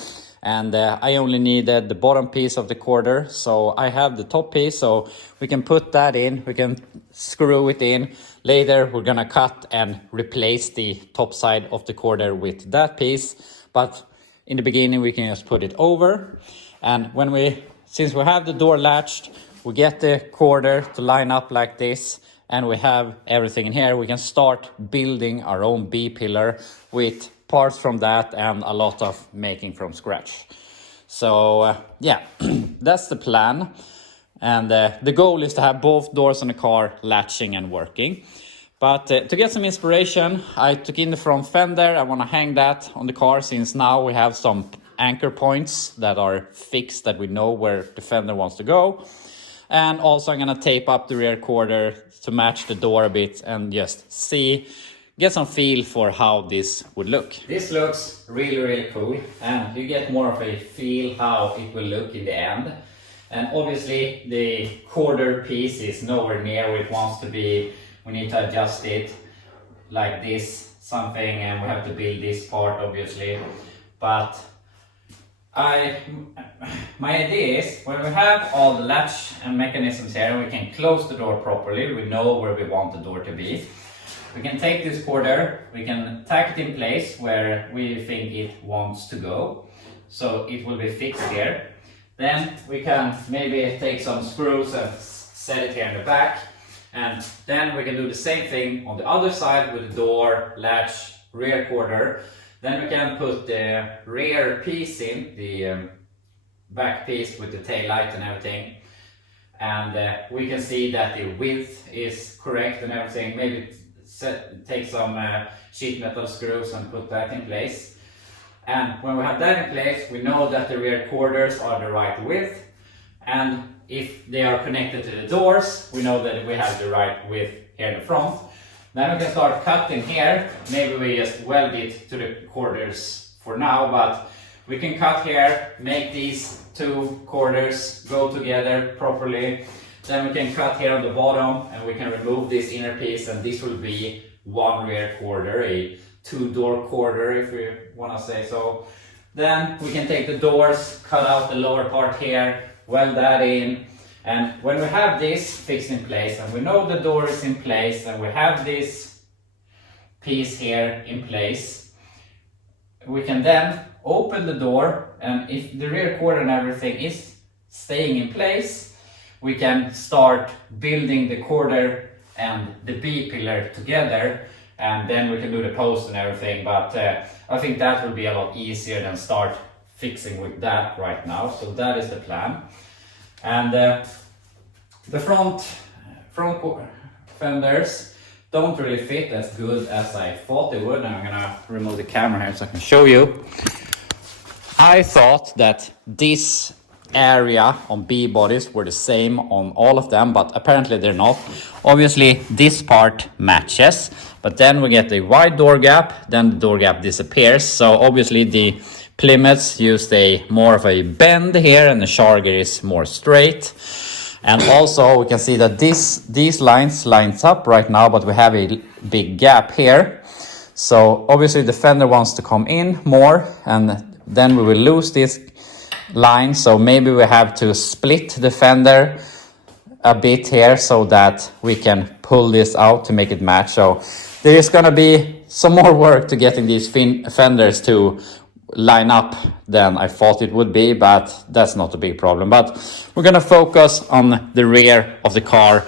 and I only needed the bottom piece of the quarter, so I have the top piece, so we can put that in, we can screw it in. Later we're gonna cut and replace the top side of the quarter with that piece, but in the beginning we can just put it over. And since we have the door latched, we get the quarter to line up like this, and we have everything in here. We can start building our own B-pillar with parts from that and a lot of making from scratch. So yeah, that's the plan. And the goal is to have both doors on the car latching and working. But to get some inspiration, I took in the front fender. I want to hang that on the car, since now we have some anchor points that are fixed, that we know where the fender wants to go. And also I'm gonna tape up the rear quarter to match the door a bit and just get some feel for how this would look. This looks really, really cool, and you get more of a feel how it will look in the end. And obviously the quarter piece is nowhere near where it wants to be. We need to adjust it like this, something, and we have to build this part obviously. But my idea is, when we have all the latch and mechanisms here, we can close the door properly, we know where we want the door to be. We can take this quarter, we can tack it in place where we think it wants to go, so it will be fixed here. Then we can maybe take some screws and set it here in the back, and then we can do the same thing on the other side with the door, latch, rear quarter. Then we can put the rear piece in, the back piece with the tail light and everything. And we can see that the width is correct and everything. Maybe take some sheet metal screws and put that in place. And when we have that in place, we know that the rear quarters are the right width. And if they are connected to the doors, we know that we have the right width here in the front. Then we can start cutting here. Maybe we just weld it to the quarters for now, but we can cut here, make these two quarters go together properly. Then we can cut here on the bottom, and we can remove this inner piece, and this will be one rear quarter, a two-door quarter if we want to say so. Then we can take the doors, cut out the lower part here, weld that in. And when we have this fixed in place, and we know the door is in place, and we have this piece here in place, we can then open the door, and if the rear quarter and everything is staying in place, we can start building the quarter and the B-pillar together, and then we can do the post and everything. But I think that will be a lot easier than start fixing with that right now. So that is the plan. And the front fenders don't really fit as good as I thought they would. And I'm gonna remove the camera here so I can show you. I thought that this area on B bodies were the same on all of them, but apparently they're not. Obviously this part matches, but then we get a wide door gap, then the door gap disappears. So obviously the Plymouths used more of a bend here, and the Charger is more straight. And also we can see that these lines up right now, but we have a big gap here. So obviously the fender wants to come in more, and then we will lose this line. So maybe we have to split the fender a bit here so that we can pull this out to make it match. So there is going to be some more work to getting these fenders to line up than I thought it would be, but that's not a big problem. But we're going to focus on the rear of the car,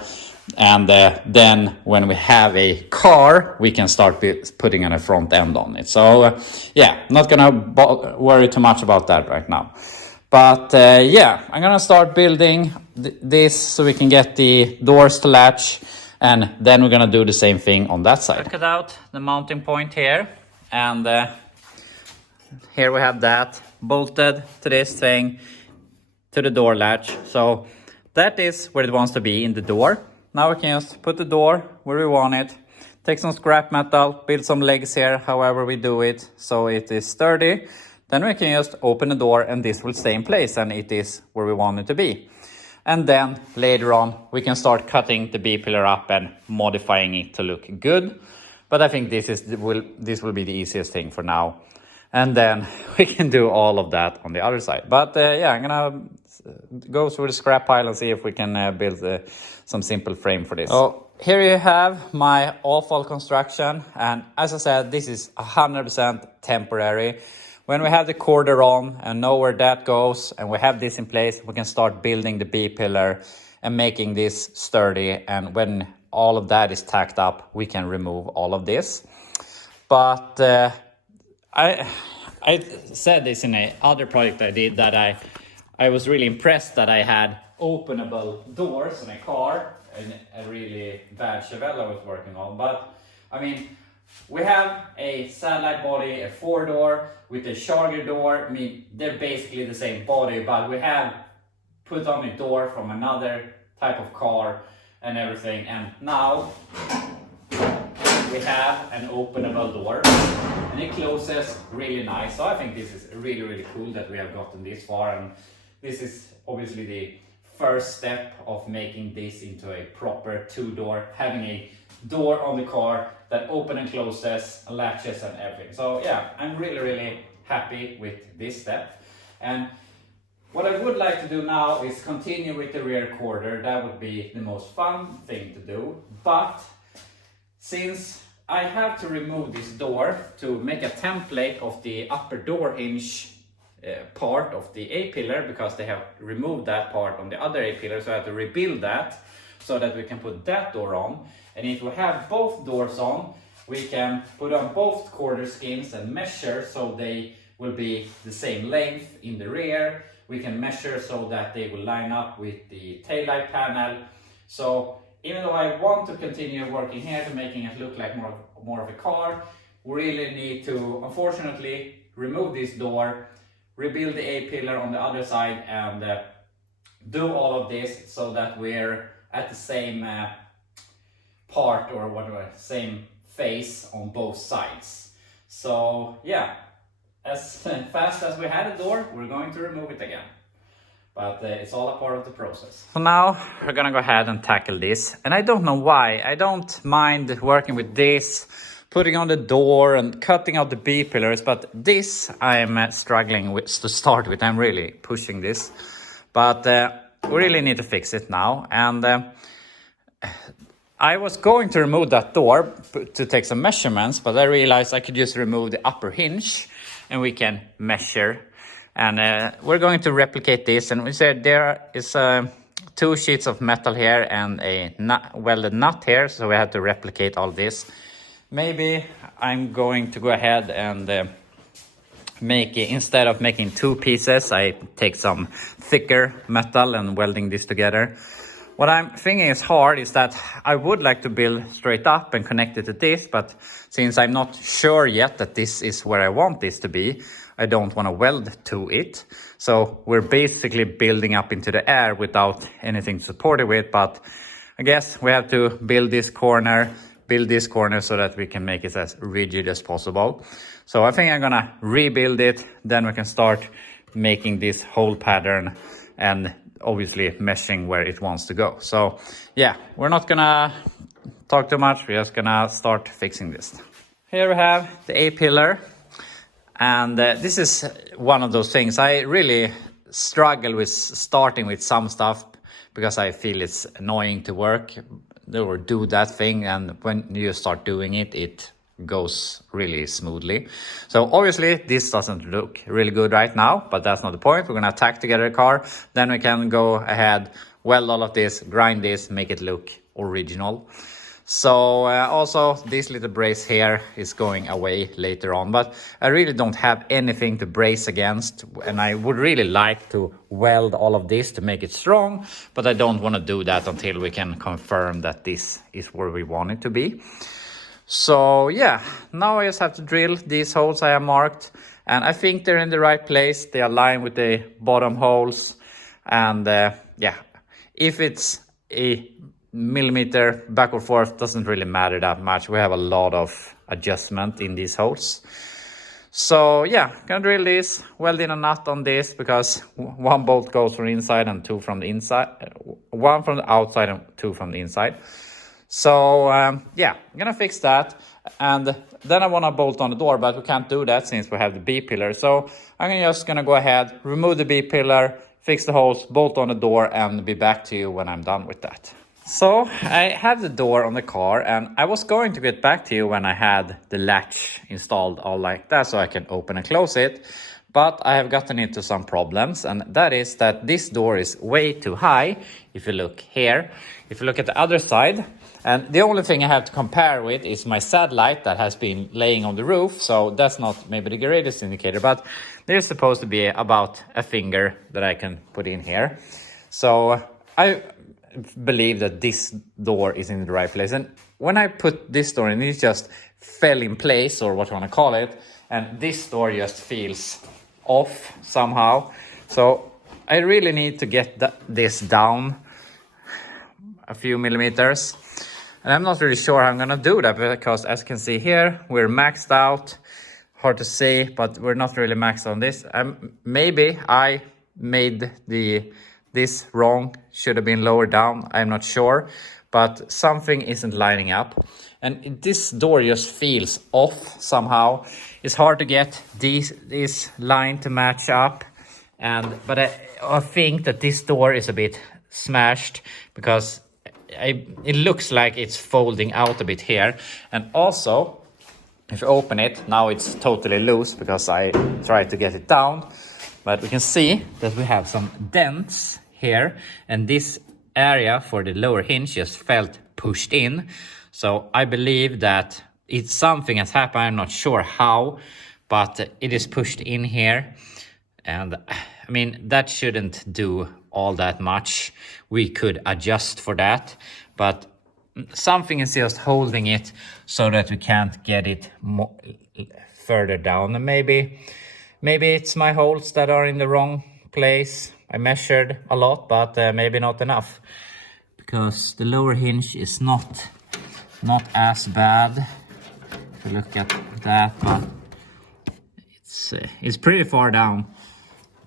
and then when we have a car, we can start putting a front end on it. So yeah, not going to worry too much about that right now. But yeah, I'm going to start building this so we can get the doors to latch, and then we're going to do the same thing on that side. Cut out the mounting point here, and here we have that bolted to this thing, to the door latch. So that is where it wants to be, in the door. Now we can just put the door where we want it, take some scrap metal, build some legs here, however we do it, so it is sturdy. Then we can just open the door, and this will stay in place, and it is where we want it to be. And then later on, we can start cutting the B-pillar up and modifying it to look good. But I think this will be the easiest thing for now. And then we can do all of that on the other side. But yeah, I'm gonna go through the scrap pile and see if we can build some simple frame for this. So here you have my awful construction. And as I said, this is 100% temporary. When we have the quarter on and know where that goes and we have this in place, we can start building the B-pillar and making this sturdy. And when all of that is tacked up, we can remove all of this. But I said this in a other project I did, that I was really impressed that I had openable doors in a car, and a really bad Chevelle I was working on. But I mean, we have a satellite body, a 4-door with a Charger door. I mean, they're basically the same body, but we have put on a door from another type of car and everything. And now we have an openable door and it closes really nice. So I think this is really, really cool that we have gotten this far. And this is obviously the first step of making this into a proper 2-door, having a door on the car that open and closes, latches and everything. So yeah, I'm really, really happy with this step. And what I would like to do now is continue with the rear quarter. That would be the most fun thing to do. But since I have to remove this door to make a template of the upper door hinge part of the A-pillar, because they have removed that part on the other A-pillar, so I have to rebuild that so that we can put that door on. And if we have both doors on, we can put on both quarter skins and measure so they will be the same length in the rear. We can measure so that they will line up with the taillight panel. So even though I want to continue working here to making it look like more of a car, we really need to, unfortunately, remove this door, rebuild the A-pillar on the other side, and do all of this so that we're at the same part, or whatever, same face on both sides. So yeah, as fast as we had a door, we're going to remove it again. But it's all a part of the process. So now we're gonna go ahead and tackle this. And I don't know why. I don't mind working with this, putting on the door and cutting out the B-pillars, but this I'm struggling with to start with. I'm really pushing this. But we really need to fix it now. And I was going to remove that door to take some measurements, but I realized I could just remove the upper hinge and we can measure. And we're going to replicate this, and we said there is 2 sheets of metal here and a welded nut here, so we have to replicate all this. Maybe I'm going to go ahead and make it, instead of making 2 pieces, I take some thicker metal and welding this together. What I'm thinking is hard is that I would like to build straight up and connect it to this, but since I'm not sure yet that this is where I want this to be, I don't want to weld to it. So we're basically building up into the air without anything to support it with. But I guess we have to build this corner so that we can make it as rigid as possible. So I think I'm gonna rebuild it. Then we can start making this whole pattern and obviously meshing where it wants to go. So yeah, we're not gonna talk too much. We're just gonna start fixing this. Here we have the A-pillar. And this is one of those things. I really struggle with starting with some stuff because I feel it's annoying to work or do that thing. And when you start doing it, it goes really smoothly. So obviously this doesn't look really good right now, but that's not the point. We're gonna tack together a car. Then we can go ahead, weld all of this, grind this, make it look original. So also this little brace here is going away later on, but I really don't have anything to brace against, and I would really like to weld all of this to make it strong, but I don't want to do that until we can confirm that this is where we want it to be. So yeah, now I just have to drill these holes I have marked, and I think they're in the right place. They align with the bottom holes, and yeah, if it's a millimeter back or forth, doesn't really matter that much. We have a lot of adjustment in these holes. So yeah, gonna drill this, weld in a nut on this, because 1 bolt goes from the inside and 2 from the inside, 1 from the outside and 2 from the inside. So yeah, I'm gonna fix that. And then I want to bolt on the door, but we can't do that since we have the B-pillar. So I'm just going to go ahead, remove the B-pillar, fix the holes, bolt on the door, and be back to you when I'm done with that. So I have the door on the car, and I was going to get back to you when I had the latch installed all like that so I can open and close it. But I have gotten into some problems, and that is that this door is way too high. If you look here, if you look at the other side, and the only thing I have to compare with is my satellite that has been laying on the roof. So that's not maybe the greatest indicator, but there's supposed to be about a finger that I can put in here. So I believe that this door is in the right place. And when I put this door in, it just fell in place, or what you want to call it. And this door just feels off somehow. So I really need to get this down a few millimeters. And I'm not really sure how I'm gonna do that, because as you can see here, we're maxed out. Hard to see, but we're not really maxed on this. Maybe I made this wrong, should have been lower down, I'm not sure. But something isn't lining up. And this door just feels off somehow. It's hard to get this line to match up. But I think that this door is a bit smashed, because it looks like it's folding out a bit here. And also, if you open it, now it's totally loose because I tried to get it down. But we can see that we have some dents here, and this area for the lower hinge just felt pushed in. So I believe that something has happened. I'm not sure how, but it is pushed in here. And I mean, that shouldn't do all that much. We could adjust for that, but something is just holding it so that we can't get it further down. And maybe it's my holes that are in the wrong place. I measured a lot, but maybe not enough, because the lower hinge is not as bad. If you look at that, but it's pretty far down.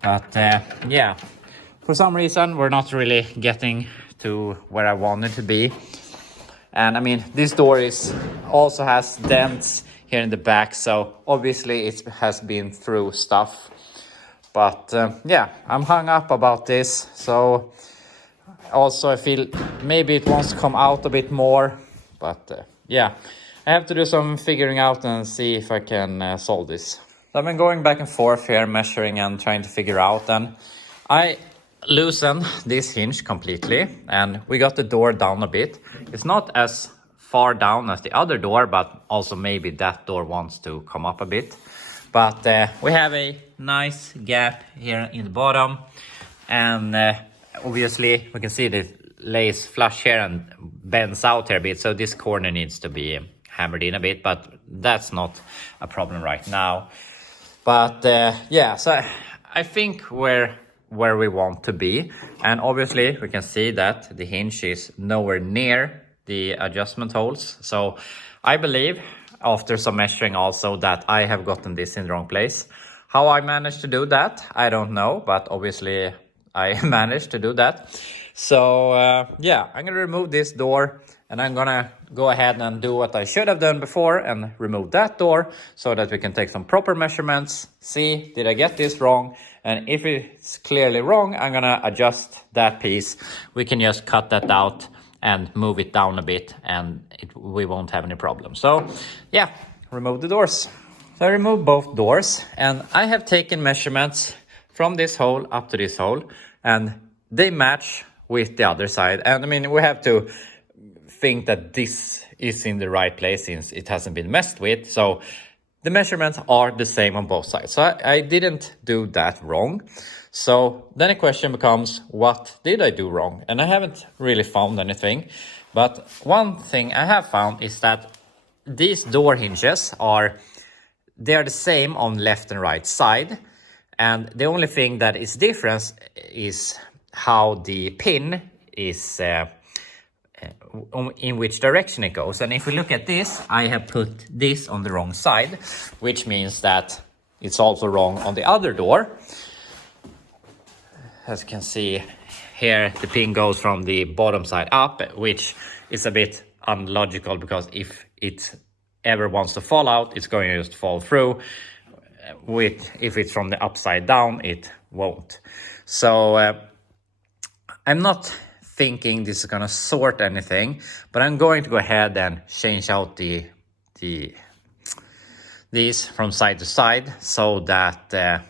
But yeah, for some reason we're not really getting to where I wanted to be. And I mean, this door also has dents here in the back, so obviously it has been through stuff. But yeah, I'm hung up about this. So also I feel maybe it wants to come out a bit more. But yeah, I have to do some figuring out and see if I can solve this. So I've been going back and forth here, measuring and trying to figure out. And I loosened this hinge completely, and we got the door down a bit. It's not as far down as the other door, but also maybe that door wants to come up a bit. But we have a nice gap here in the bottom, and obviously we can see that it lays flush here and bends out here a bit, so this corner needs to be hammered in a bit, but that's not a problem right now. But yeah, so I think we're where we want to be, and obviously we can see that the hinge is nowhere near the adjustment holes. So I believe, after some measuring also, that I have gotten this in the wrong place. How I managed to do that, I don't know, but obviously I managed to do that. So yeah, I'm gonna remove this door, and I'm gonna go ahead and do what I should have done before and remove that door, so that we can take some proper measurements, see, did I get this wrong? And if it's clearly wrong, I'm gonna adjust that piece. We can just cut that out and move it down a bit, and we won't have any problem. So yeah, remove the doors. So I removed both doors, and I have taken measurements from this hole up to this hole, and they match with the other side. And I mean, we have to think that this is in the right place since it hasn't been messed with. So the measurements are the same on both sides. So I didn't do that wrong. So then the question becomes, what did I do wrong? And I haven't really found anything. But one thing I have found is that these door hinges they're the same on left and right side. And the only thing that is different is how the pin is in which direction it goes. And if we look at this, I have put this on the wrong side, which means that it's also wrong on the other door. As you can see here, the pin goes from the bottom side up, which is a bit unlogical, because if it's ever wants to fall out, it's going to just fall through. If it's from the upside down, it won't. So I'm not thinking this is going to sort anything, but I'm going to go ahead and change out these from side to side, so that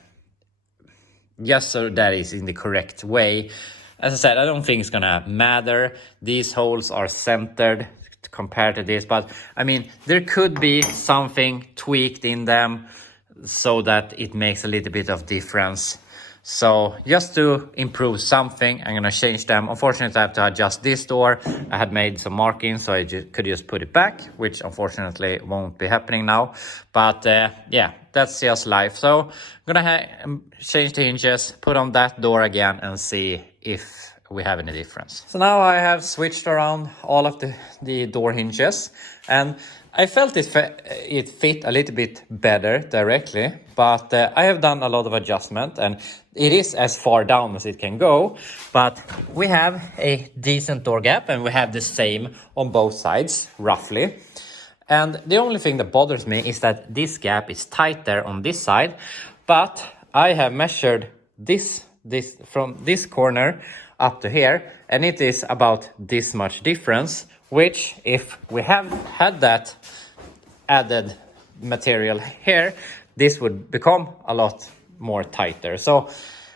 just so that is in the correct way. As I said, I don't think it's gonna matter. These holes are centered compared to this, but I mean, there could be something tweaked in them so that it makes a little bit of difference. So just to improve something, I'm gonna change them. Unfortunately, I have to adjust this door. I had made some markings, so I could just put it back, which unfortunately won't be happening now. But yeah, that's just life. So I'm gonna change the hinges, put on that door again, and see if we have any difference. So now I have switched around all of the door hinges, and I felt it fit a little bit better directly, but I have done a lot of adjustment, and it is as far down as it can go, but we have a decent door gap, and we have the same on both sides, roughly. And the only thing that bothers me is that this gap is tighter on this side, but I have measured this from this corner up to here, and it is about this much difference, which if we have had that added material here, this would become a lot more tighter. So,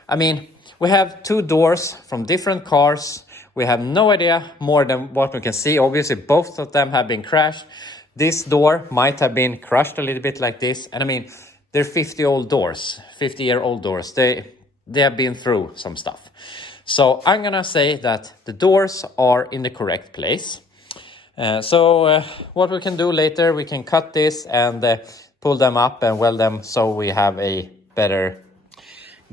I mean, we have two doors from different cars. We have no idea more than what we can see. Obviously, both of them have been crashed. This door might have been crushed a little bit like this. And I mean, they're 50-year-old doors. They have been through some stuff. So I'm gonna say that the doors are in the correct place. So what we can do later, we can cut this and pull them up and weld them so we have a better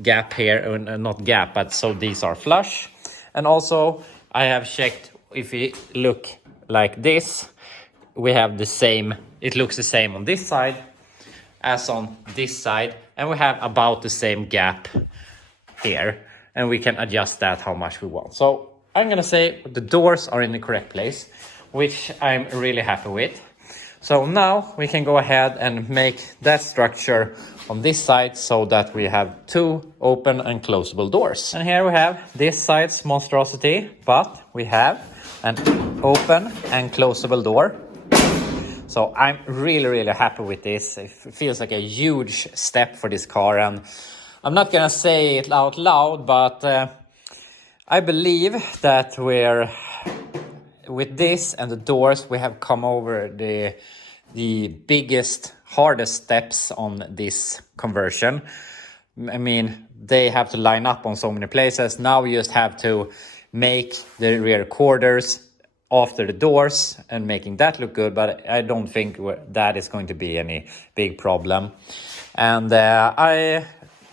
gap here, not gap, but so these are flush. And also I have checked, if we look like this, we have the same, it looks the same on this side as on this side, and we have about the same gap here, and we can adjust that how much we want. So I'm gonna say the doors are in the correct place, which I'm really happy with. So now we can go ahead and make that structure on this side so that we have two open and closable doors. And here we have this side's monstrosity, but we have an open and closable door. So I'm really happy with this. It feels like a huge step for this car, and I'm not gonna say it out loud, but I believe that with this and the doors, we have come over the biggest, hardest steps on this conversion. I mean, they have to line up on so many places. Now we just have to make the rear quarters after the doors and making that look good, but I don't think that is going to be any big problem. And I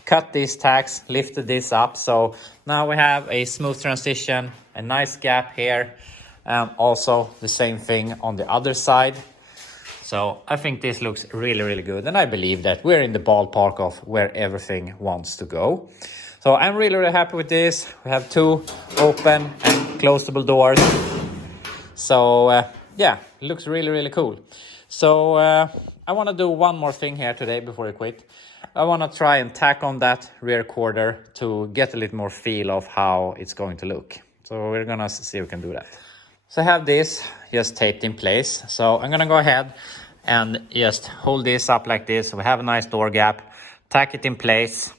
cut these tacks, lifted this up, so now we have a smooth transition, a nice gap here, and also the same thing on the other side. So I think this looks really good, and I believe that we're in the ballpark of where everything wants to go. So I'm really happy with this. We have two open and closable doors. So yeah, it looks really cool. So I want to do one more thing here today before I quit. I want to try and tack on that rear quarter to get a little more feel of how it's going to look. So we're gonna see if we can do that. So I have this just taped in place. So I'm gonna go ahead and just hold this up like this. We have a nice door gap, tack it in place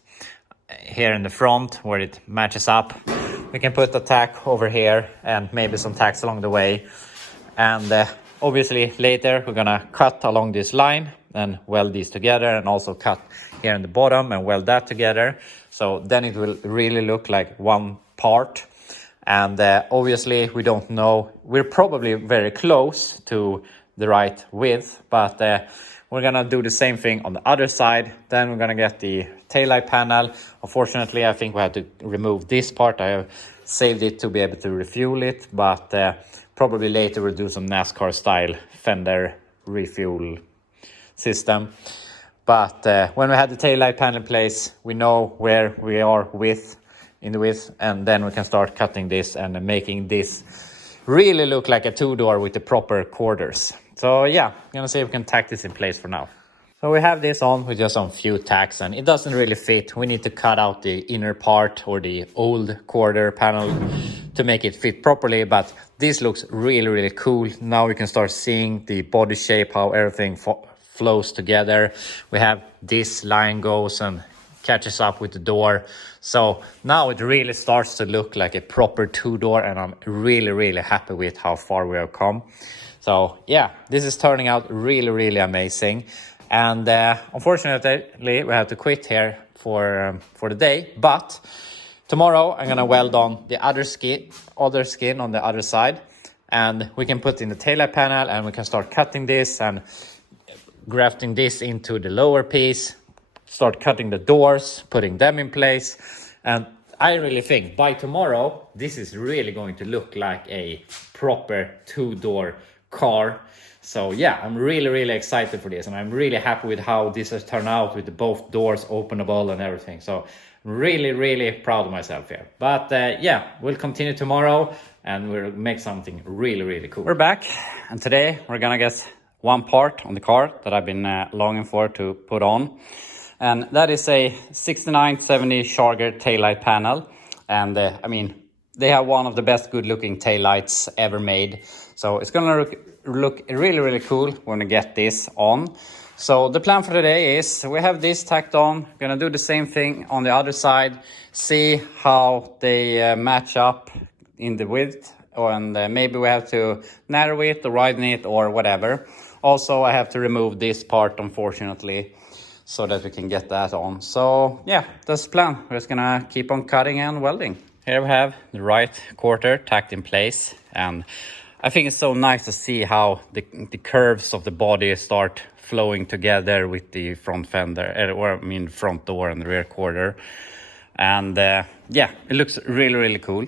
here in the front where it matches up. We can put a tack over here and maybe some tacks along the way. And obviously later we're gonna cut along this line and weld these together, and also cut here in the bottom and weld that together. So then it will really look like one part. And obviously we don't know, we're probably very close to the right width, but we're gonna do the same thing on the other side. Then we're gonna get the taillight panel. Unfortunately, I think we have to remove this part. I have saved it to be able to refuel it, but probably later we'll do some NASCAR style fender refuel system. But when we have the taillight panel in place, we know where we are in the width, and then we can start cutting this and making this really look like a two-door with the proper quarters. So yeah, gonna see if we can tack this in place for now. So we have this on with just some few tacks, and it doesn't really fit. We need to cut out the inner part or the old quarter panel to make it fit properly, but this looks really, really cool. Now we can start seeing the body shape, how everything flows together. We have this line goes and catches up with the door. So now it really starts to look like a proper two-door, and I'm really, really happy with how far we have come. So yeah, this is turning out really, really amazing. And unfortunately, we have to quit here for the day. But tomorrow, I'm gonna weld on the other skin on the other side, and we can put in the taillight panel, and we can start cutting this and grafting this into the lower piece. Start cutting the doors, putting them in place, and I really think by tomorrow, this is really going to look like a proper two-door car. So yeah, I'm really, really excited for this, and I'm really happy with how this has turned out with both doors openable and everything. So really, really proud of myself here. But yeah, we'll continue tomorrow and we'll make something really, really cool. We're back, and today we're gonna get one part on the car that I've been longing for to put on. And that is a 6970 Charger taillight panel. And I mean, they have one of the best good looking taillights ever made. So it's gonna look really, really cool when we get this on. So the plan for today is we have this tacked on, gonna do the same thing on the other side, see how they match up in the width, and maybe we have to narrow it or widen it or whatever. Also, I have to remove this part, unfortunately, so that we can get that on. So yeah, that's the plan. We're just gonna keep on cutting and welding. Here we have the right quarter tacked in place, and I think it's so nice to see how the curves of the body start flowing together with the front fender, or I mean front door and the rear quarter. And yeah, it looks really, really cool.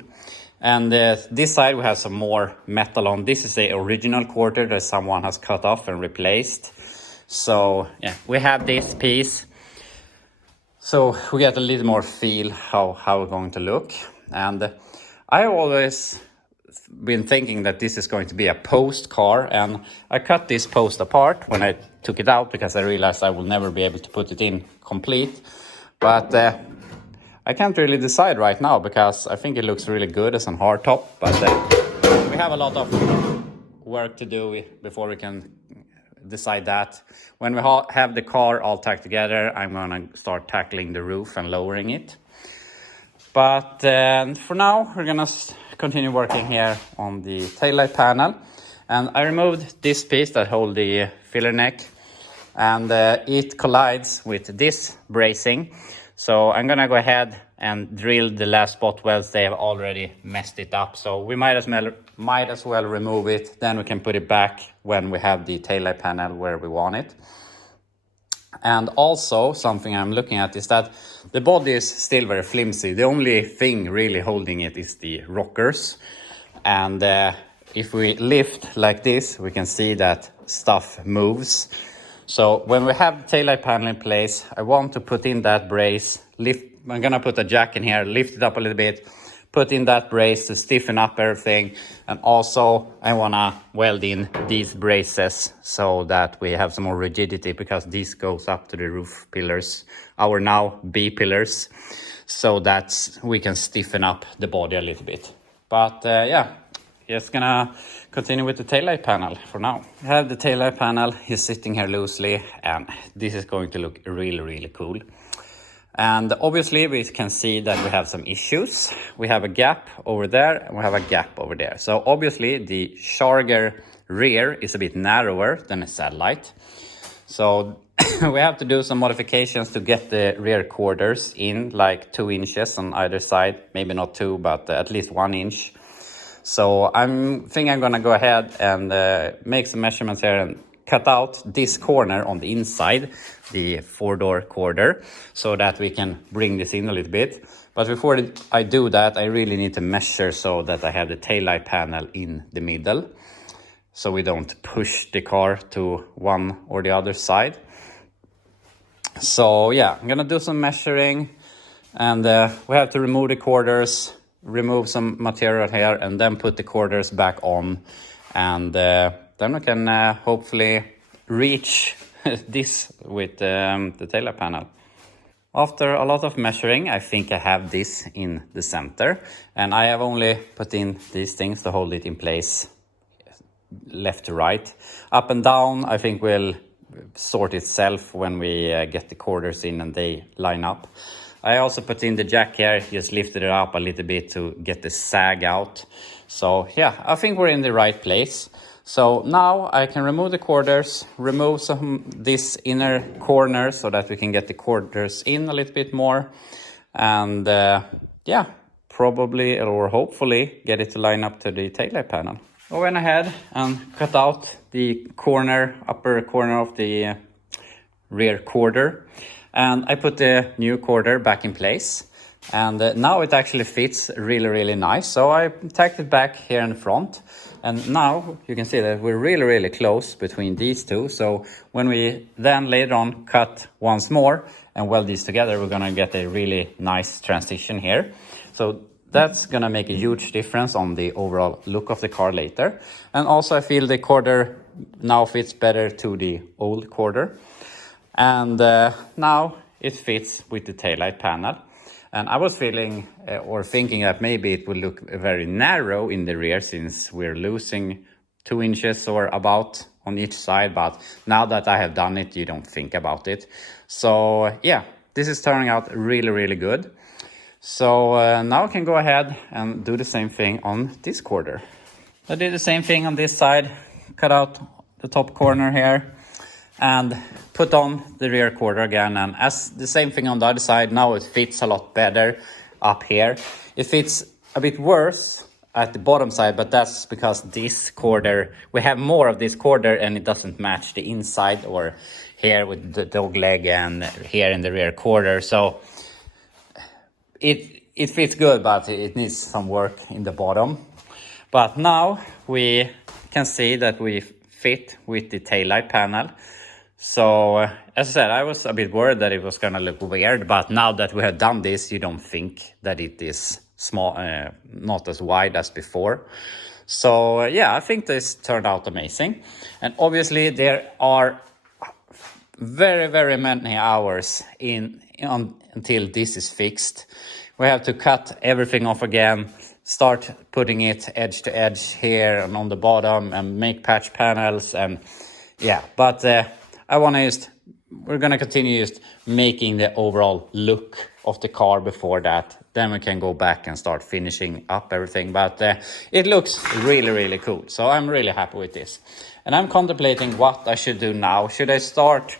And this side we have some more metal on. This is a original quarter that someone has cut off and replaced. So yeah, we have this piece. So we get a little more feel how it's going to look. And I have always been thinking that this is going to be a post car, and I cut this post apart when I took it out because I realized I will never be able to put it in complete. But I can't really decide right now because I think it looks really good as a hard top, but we have a lot of work to do before we can decide that. When we have the car all tacked together, I'm gonna start tackling the roof and lowering it. But for now, we're gonna continue working here on the taillight panel. And I removed this piece that holds the filler neck, and it collides with this bracing. So I'm gonna go ahead and drill the last spot welds. They have already messed it up, so we might as well remove it. Then we can put it back when we have the taillight panel where we want it. And also something I'm looking at is that the body is still very flimsy. The only thing really holding it is the rockers. And if we lift like this, we can see that stuff moves. So when we have the taillight panel in place, I want to put in that brace, I'm gonna put a jack in here, lift it up a little bit, put in that brace to stiffen up everything. And also I wanna weld in these braces so that we have some more rigidity, because this goes up to the roof pillars, our now B pillars, so that we can stiffen up the body a little bit. But yeah, just gonna continue with the taillight panel for now. We have the taillight panel, he's sitting here loosely, and this is going to look really, really cool. And obviously we can see that we have some issues. We have a gap over there and we have a gap over there. So obviously the Charger rear is a bit narrower than a Satellite. So we have to do some modifications to get the rear quarters in like 2 inches on either side. Maybe not 2, but at least 1 inch. So I think I'm gonna go ahead and make some measurements here and cut out this corner on the inside, the 4-door quarter, so that we can bring this in a little bit. But before I do that, I really need to measure so that I have the taillight panel in the middle, so we don't push the car to one or the other side. So yeah, I'm gonna do some measuring, and we have to remove the quarters, remove some material here, and then put the quarters back on. And then we can hopefully reach this with the taillight panel. After a lot of measuring, I think I have this in the center, and I have only put in these things to hold it in place left to right. Up and down, I think will sort itself when we get the quarters in and they line up. I also put in the jack here, just lifted it up a little bit to get the sag out. So yeah, I think we're in the right place. So now I can remove the quarters, remove this inner corner so that we can get the quarters in a little bit more. And yeah, probably or hopefully get it to line up to the taillight panel. I went ahead and cut out the upper corner of the rear quarter. And I put the new quarter back in place. And now it actually fits really, really nice. So I tacked it back here in the front. And now you can see that we're really, really close between these two. So when we then later on cut once more and weld these together, we're going to get a really nice transition here. So that's going to make a huge difference on the overall look of the car later. And also I feel the quarter now fits better to the old quarter. And now it fits with the taillight panel. And I was feeling or thinking that maybe it would look very narrow in the rear since we're losing 2 inches or about on each side. But now that I have done it, you don't think about it. So yeah, this is turning out really, really good. So now I can go ahead and do the same thing on this quarter. I did the same thing on this side, cut out the top corner here and put on the rear quarter again. And as the same thing on the other side, now it fits a lot better up here. It fits a bit worse at the bottom side, but that's because this quarter, we have more of this quarter and it doesn't match the inside or here with the dog leg and here in the rear quarter. So it fits good, but it needs some work in the bottom. But now we can see that we fit with the taillight panel. So as I said, I was a bit worried that it was going to look weird, but now that we have done this, you don't think that it is small, not as wide as before. So yeah, I think this turned out amazing. And obviously there are very, very many hours until this is fixed. We have to cut everything off again, start putting it edge to edge here and on the bottom and make patch panels. And yeah, but we're going to continue just making the overall look of the car before that. Then we can go back and start finishing up everything. But it looks really, really cool. So I'm really happy with this. And I'm contemplating what I should do now. Should I start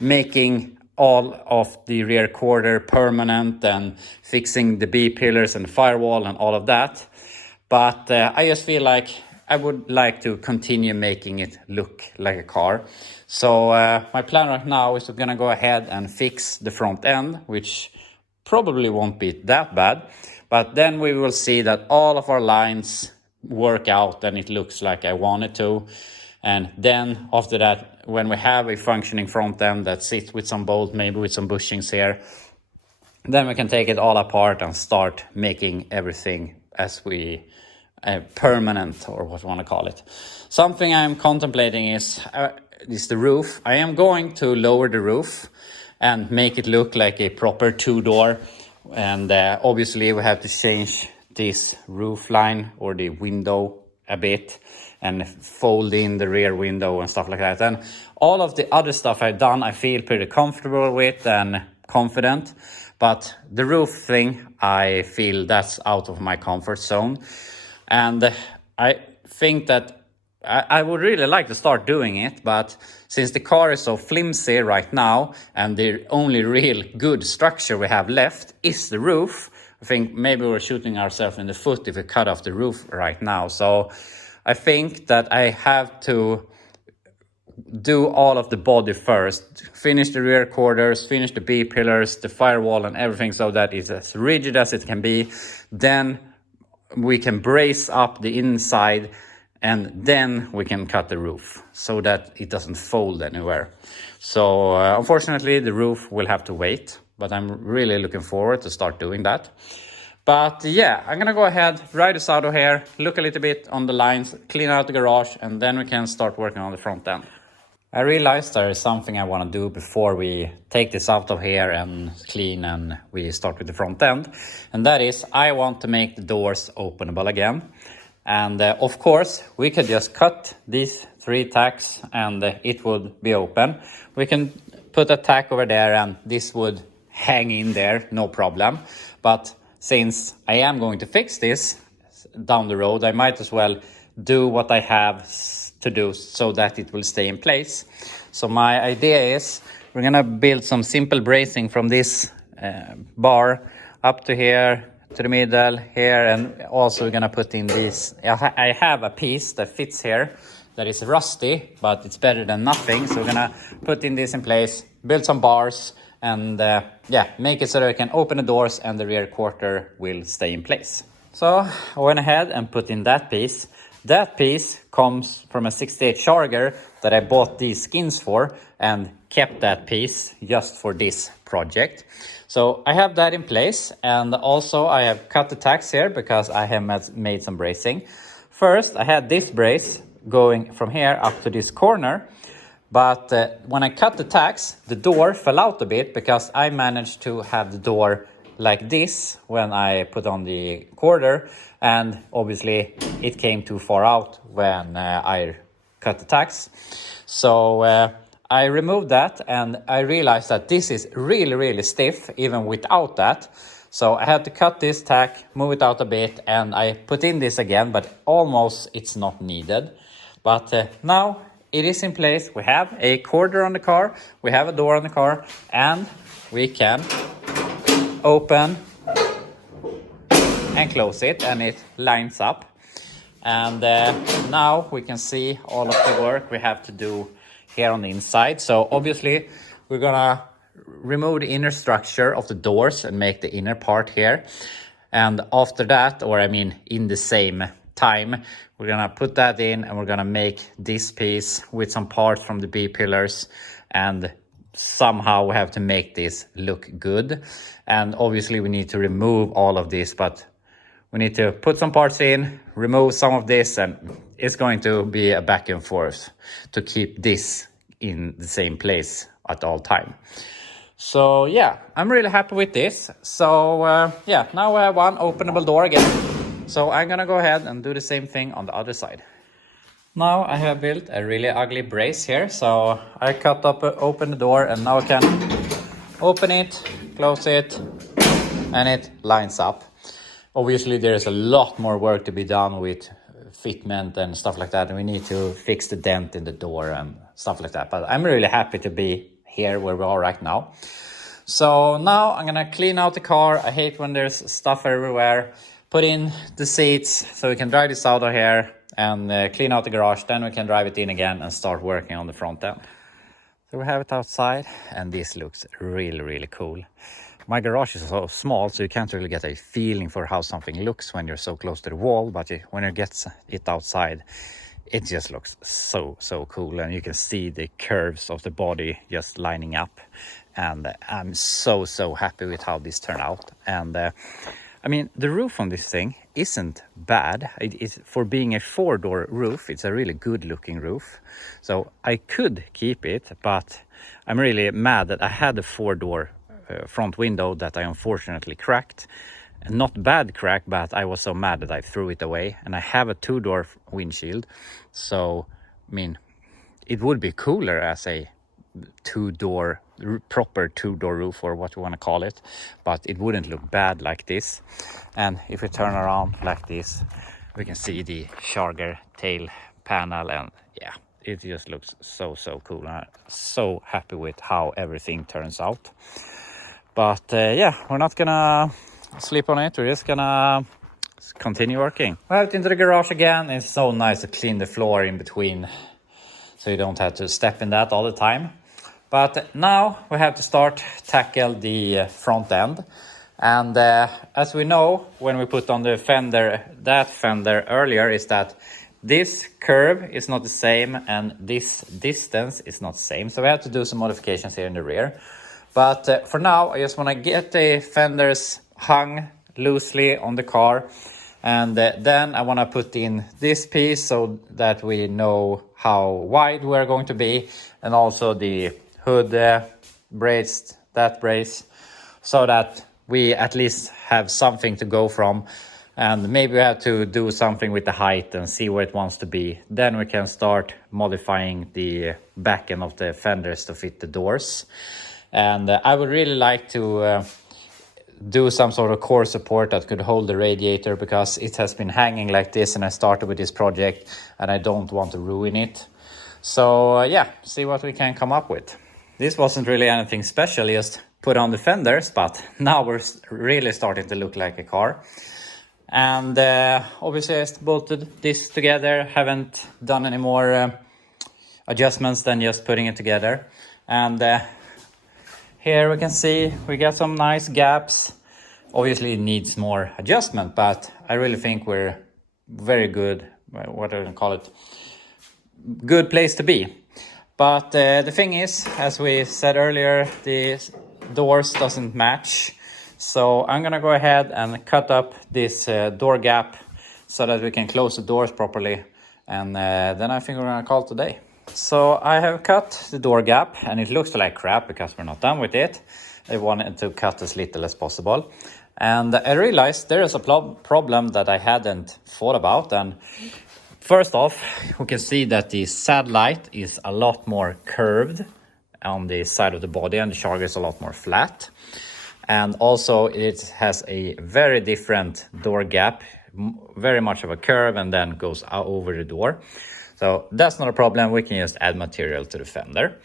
making all of the rear quarter permanent and fixing the B-pillars and firewall and all of that? But I just feel like I would like to continue making it look like a car. So my plan right now is we're going to go ahead and fix the front end, which probably won't be that bad. But then we will see that all of our lines work out and it looks like I want it to. And then after that, when we have a functioning front end that sits with some bolt, maybe with some bushings here, then we can take it all apart and start making everything as we permanent, or what you want to call it. Something I'm contemplating is the roof. I am going to lower the roof and make it look like a proper 2-door. And obviously we have to change this roof line or the window a bit and fold in the rear window and stuff like that. And all of the other stuff I've done, I feel pretty comfortable with and confident. But the roof thing, I feel that's out of my comfort zone. And I think that I would really like to start doing it, but since the car is so flimsy right now and the only real good structure we have left is the roof, I think maybe we're shooting ourselves in the foot if we cut off the roof right now. So I think that I have to do all of the body first, finish the rear quarters, finish the B-pillars, the firewall and everything so that it's as rigid as it can be. Then we can brace up the inside and then we can cut the roof so that it doesn't fold anywhere. So unfortunately the roof will have to wait, but I'm really looking forward to start doing that. But yeah, I'm gonna go ahead, ride this out of here, look a little bit on the lines, clean out the garage, and then we can start working on the front end. I realized there is something I want to do before we take this out of here and clean and we start with the front end. And that is, I want to make the doors openable again. And of course, we could just cut these 3 tacks and it would be open. We can put a tack over there and this would hang in there, no problem. But since I am going to fix this down the road, I might as well do what I have to do so that it will stay in place. So my idea is we're gonna build some simple bracing from this bar up to here, to the middle here, and also we're gonna put in this. I have a piece that fits here that is rusty, but it's better than nothing. So we're gonna put in this in place, build some bars, and yeah, make it so that we can open the doors and the rear quarter will stay in place. So I went ahead and put in that piece. That piece comes from a 68 Charger that I bought these skins for and kept that piece just for this project. So I have that in place, and also I have cut the tacks here because I have made some bracing. First, I had this brace going from here up to this corner, but when I cut the tacks, the door fell out a bit because I managed to have the door like this when I put on the quarter, and obviously it came too far out when I cut the tacks. So I removed that, and I realized that this is really stiff even without that. So I had to cut this tack, move it out a bit, and I put in this again, but almost it's not needed. But now it is in place. We have a quarter on the car, we have a door on the car, and we can open and close it, and it lines up. And now we can see all of the work we have to do here on the inside. So obviously we're gonna remove the inner structure of the doors and make the inner part here. And after that, or I mean in the same time, we're gonna put that in and we're gonna make this piece with some parts from the B-pillars, and somehow we have to make this look good. And obviously we need to remove all of this, but we need to put some parts in, remove some of this, and it's going to be a back and forth to keep this in the same place at all time. So yeah, I'm really happy with this. So yeah, now we have one openable door again. So I'm gonna go ahead and do the same thing on the other side. Now I have built a really ugly brace here. So I cut up, open the door, and now I can open it, close it, and it lines up. Obviously there's a lot more work to be done with fitment and stuff like that, and we need to fix the dent in the door and stuff like that. But I'm really happy to be here where we are right now. So now I'm gonna clean out the car. I hate when there's stuff everywhere. Put in the seats so we can drive this out of here and clean out the garage. Then we can drive it in again and start working on the front end. So we have it outside, and this looks really cool. My garage is so small, so you can't really get a feeling for how something looks when you're so close to the wall. But when you get it outside, it just looks so cool. And you can see the curves of the body just lining up. And I'm so happy with how this turned out. And I mean, the roof on this thing isn't bad. It is, for being a 4-door roof, it's a really good looking roof. So I could keep it, but I'm really mad that I had a 4-door front window that I unfortunately cracked. Not bad crack, but I was so mad that I threw it away. And I have a 2-door windshield. So, I mean, it would be cooler as a 2-door, proper 2-door roof, or what you want to call it. But it wouldn't look bad like this. And if we turn around like this, we can see the Charger tail panel, and yeah, it just looks so cool. I'm so happy with how everything turns out. But yeah, we're not gonna sleep on it. We're just gonna continue working. We're out into the garage again. It's so nice to clean the floor in between, so you don't have to step in that all the time. But now we have to start tackle the front end. And as we know, when we put on the fender, that fender earlier, is that this curve is not the same and this distance is not the same. So we have to do some modifications here in the rear. But for now, I just want to get the fenders hung loosely on the car. And then I want to put in this piece so that we know how wide we're going to be, and also the hood brace, that brace, so that we at least have something to go from. And maybe we have to do something with the height and see where it wants to be. Then we can start modifying the back end of the fenders to fit the doors. And I would really like to do some sort of core support that could hold the radiator, because it has been hanging like this and I started with this project and I don't want to ruin it. So yeah, see what we can come up with. This wasn't really anything special, just put on the fenders, but now we're really starting to look like a car. And obviously I bolted this together, haven't done any more adjustments than just putting it together. And here we can see we got some nice gaps. Obviously it needs more adjustment, but I really think we're very good, what do I call it, good place to be. But the thing is, as we said earlier, the doors doesn't match. So I'm gonna go ahead and cut up this door gap so that we can close the doors properly. And then I think we're gonna call it today. So I have cut the door gap and it looks like crap because we're not done with it. I wanted to cut as little as possible. And I realized there is a problem that I hadn't thought about. And first off, we can see that the Satellite is a lot more curved on the side of the body and the Charger is a lot more flat. And also it has a very different door gap, very much of a curve, and then goes out over the door. So that's not a problem, we can just add material to the fender.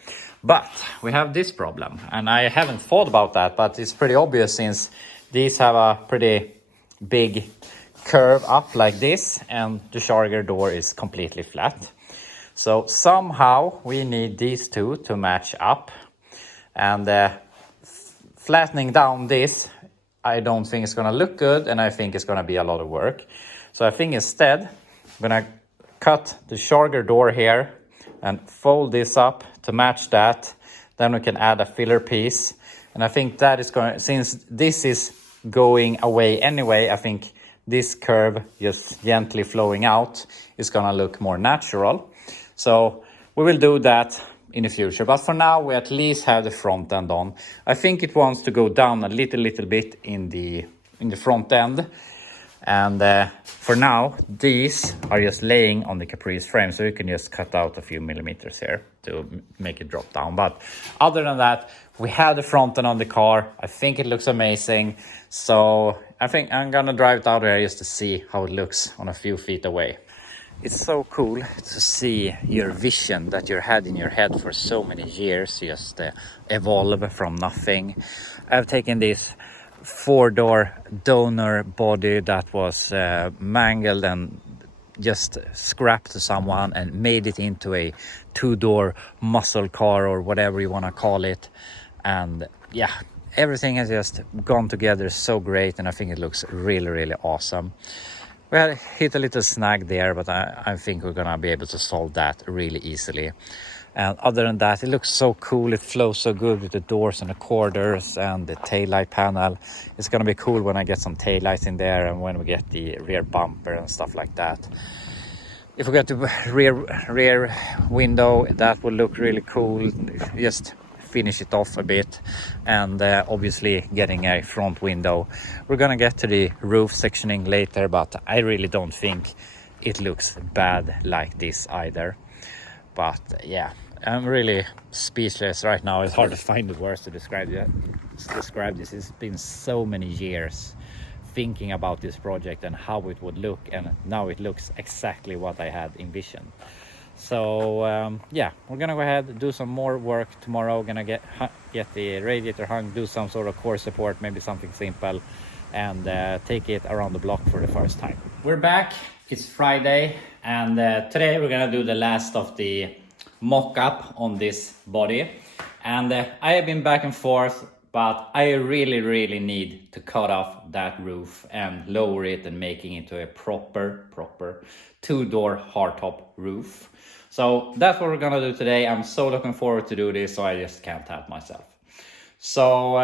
But we have this problem, and I haven't thought about that, but it's pretty obvious since these have a pretty big curve up like this, and the Charger door is completely flat. So somehow we need these two to match up. And flattening down this, I don't think it's gonna look good, and I think it's gonna be a lot of work. So I think instead, I'm gonna cut the Charger door here and fold this up to match that. Then we can add a filler piece. And I think that is going, since this is going away anyway, I think this curve just gently flowing out is gonna look more natural. So we will do that in the future, but for now we at least have the front end on. I think it wants to go down a little bit in the front end, and for now these are just laying on the Caprice frame, so you can just cut out a few millimeters here to make it drop down. But other than that, we have the front end on the car. I think it looks amazing, so I think I'm gonna drive it out here just to see how it looks on a few feet away. It's so cool to see your vision that you had in your head for so many years just evolve from nothing. I've taken this 4-door donor body that was mangled and just scrapped to someone and made it into a 2-door muscle car or whatever you want to call it. And yeah, everything has just gone together so great, and I think it looks really awesome. We had hit a little snag there, but I think we're gonna be able to solve that really easily. And other than that, it looks so cool. It flows so good with the doors and the quarters and the taillight panel. It's gonna be cool when I get some taillights in there and when we get the rear bumper and stuff like that. If we get the rear window, that will look really cool. Just finish it off a bit, and obviously getting a front window. We're gonna get to the roof sectioning later, but I really don't think it looks bad like this either. But yeah, I'm really speechless right now. It's hard to find the words to describe this. It's been so many years thinking about this project and how it would look, and now it looks exactly what I had envisioned. So yeah, we're gonna go ahead, do some more work tomorrow. Gonna get the radiator hung, do some sort of core support, maybe something simple, and take it around the block for the first time. We're back, it's Friday, and today we're gonna do the last of the mock-up on this body. And I have been back and forth, but I really need to cut off that roof and lower it and making it into a proper 2-door hardtop roof. So that's what we're gonna do today. I'm so looking forward to do this, so I just can't help myself. So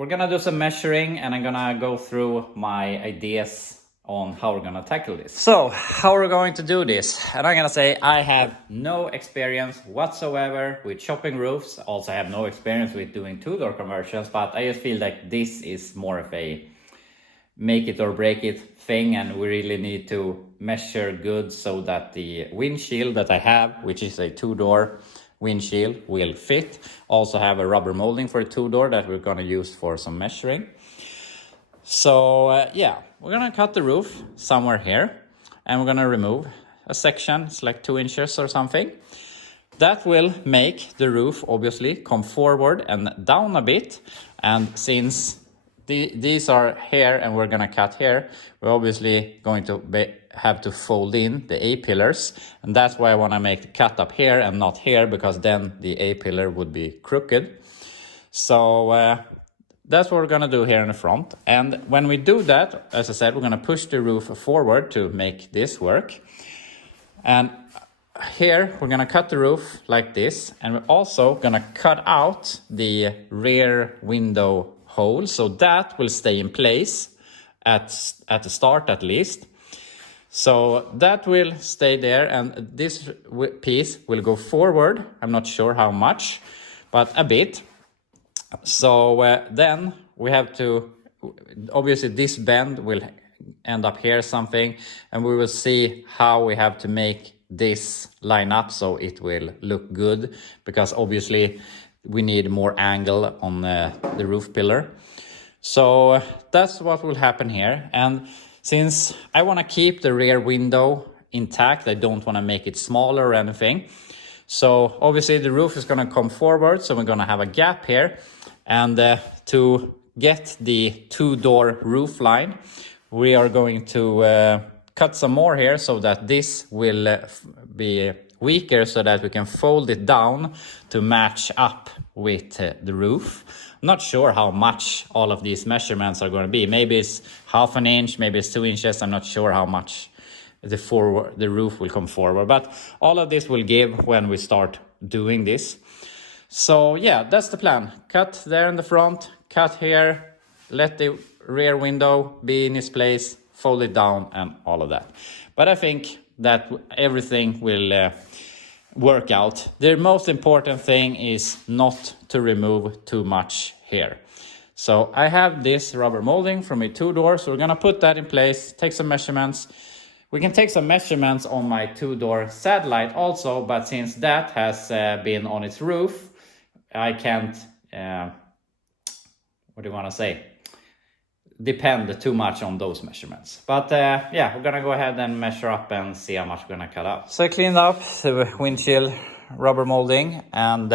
we're gonna do some measuring and I'm gonna go through my ideas on how we're gonna tackle this. So, how are we going to do this? And I'm gonna say I have no experience whatsoever with chopping roofs. Also, I have no experience with doing two-door conversions, but I just feel like this is more of a make it or break it thing, and we really need to measure good so that the windshield that I have, which is a two-door windshield, will fit. Also have a rubber molding for a two-door that we're gonna use for some measuring. So yeah, we're gonna cut the roof somewhere here and we're gonna remove a section. It's like 2 inches or something. That will make the roof obviously come forward and down a bit. And since these are here and we're gonna cut here, we're obviously going to have to fold in the A-pillars. And that's why I wanna make the cut up here and not here, because then the A-pillar would be crooked. So that's what we're gonna do here in the front. And when we do that, as I said, we're gonna push the roof forward to make this work. And here we're gonna cut the roof like this, and we're also gonna cut out the rear window hole, so that will stay in place at the start at least. So that will stay there, and this piece will go forward. I'm not sure how much, but a bit. So then we have to, obviously this bend will end up here something, and we will see how we have to make this line up so it will look good, because obviously we need more angle on the roof pillar. So that's what will happen here. And since I want to keep the rear window intact, I don't want to make it smaller or anything. So obviously the roof is going to come forward, so we're going to have a gap here. And to get the two-door roof line, we are going to cut some more here so that this will be weaker, so that we can fold it down to match up with the roof. I'm not sure how much all of these measurements are going to be. Maybe it's 1/2 inch, maybe it's 2 inches. I'm not sure how much the roof will come forward, but all of this will give when we start doing this. So yeah, that's the plan. Cut there in the front, cut here, let the rear window be in its place, fold it down, and all of that. But I think that everything will work out. The most important thing is not to remove too much here. So I have this rubber molding from a two-door, so we're gonna put that in place, take some measurements. We can take some measurements on my two-door Satellite also, but since that has been on its roof, I can't, what do you want to say, depend too much on those measurements. But yeah, we're gonna go ahead and measure up and see how much we're gonna cut out. So I cleaned up the windshield rubber molding, and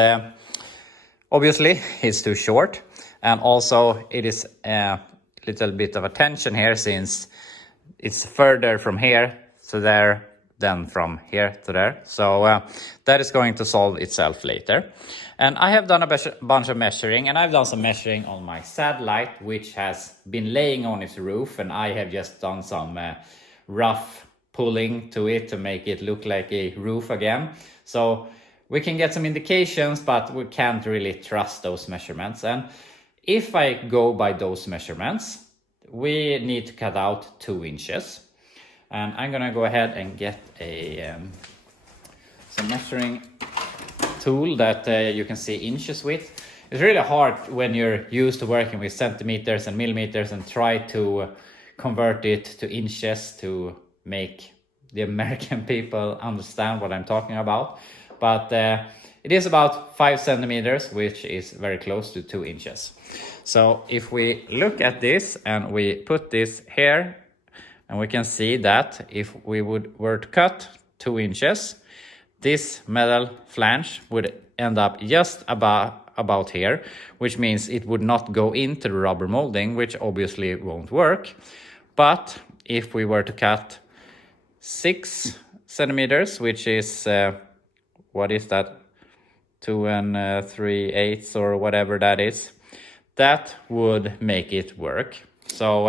obviously it's too short, and also it is a little bit of a tension here since it's further from here to there than from here to there. So that is going to solve itself later. And I have done a bunch of measuring, and I've done some measuring on my Satellite, which has been laying on its roof, and I have just done some rough pulling to it to make it look like a roof again. So we can get some indications, but we can't really trust those measurements. And if I go by those measurements, we need to cut out 2 inches. And I'm gonna go ahead and get some measuring tool that you can see inches with. It's really hard when you're used to working with centimeters and millimeters and try to convert it to inches to make the American people understand what I'm talking about. But it is about 5 centimeters, which is very close to 2 inches. So if we look at this and we put this here, and we can see that if we were to cut 2 inches, this metal flange would end up just about here, which means it would not go into the rubber molding, which obviously won't work. But if we were to cut 6 centimeters, which is, what is that? 2 3/8 or whatever that is, that would make it work. So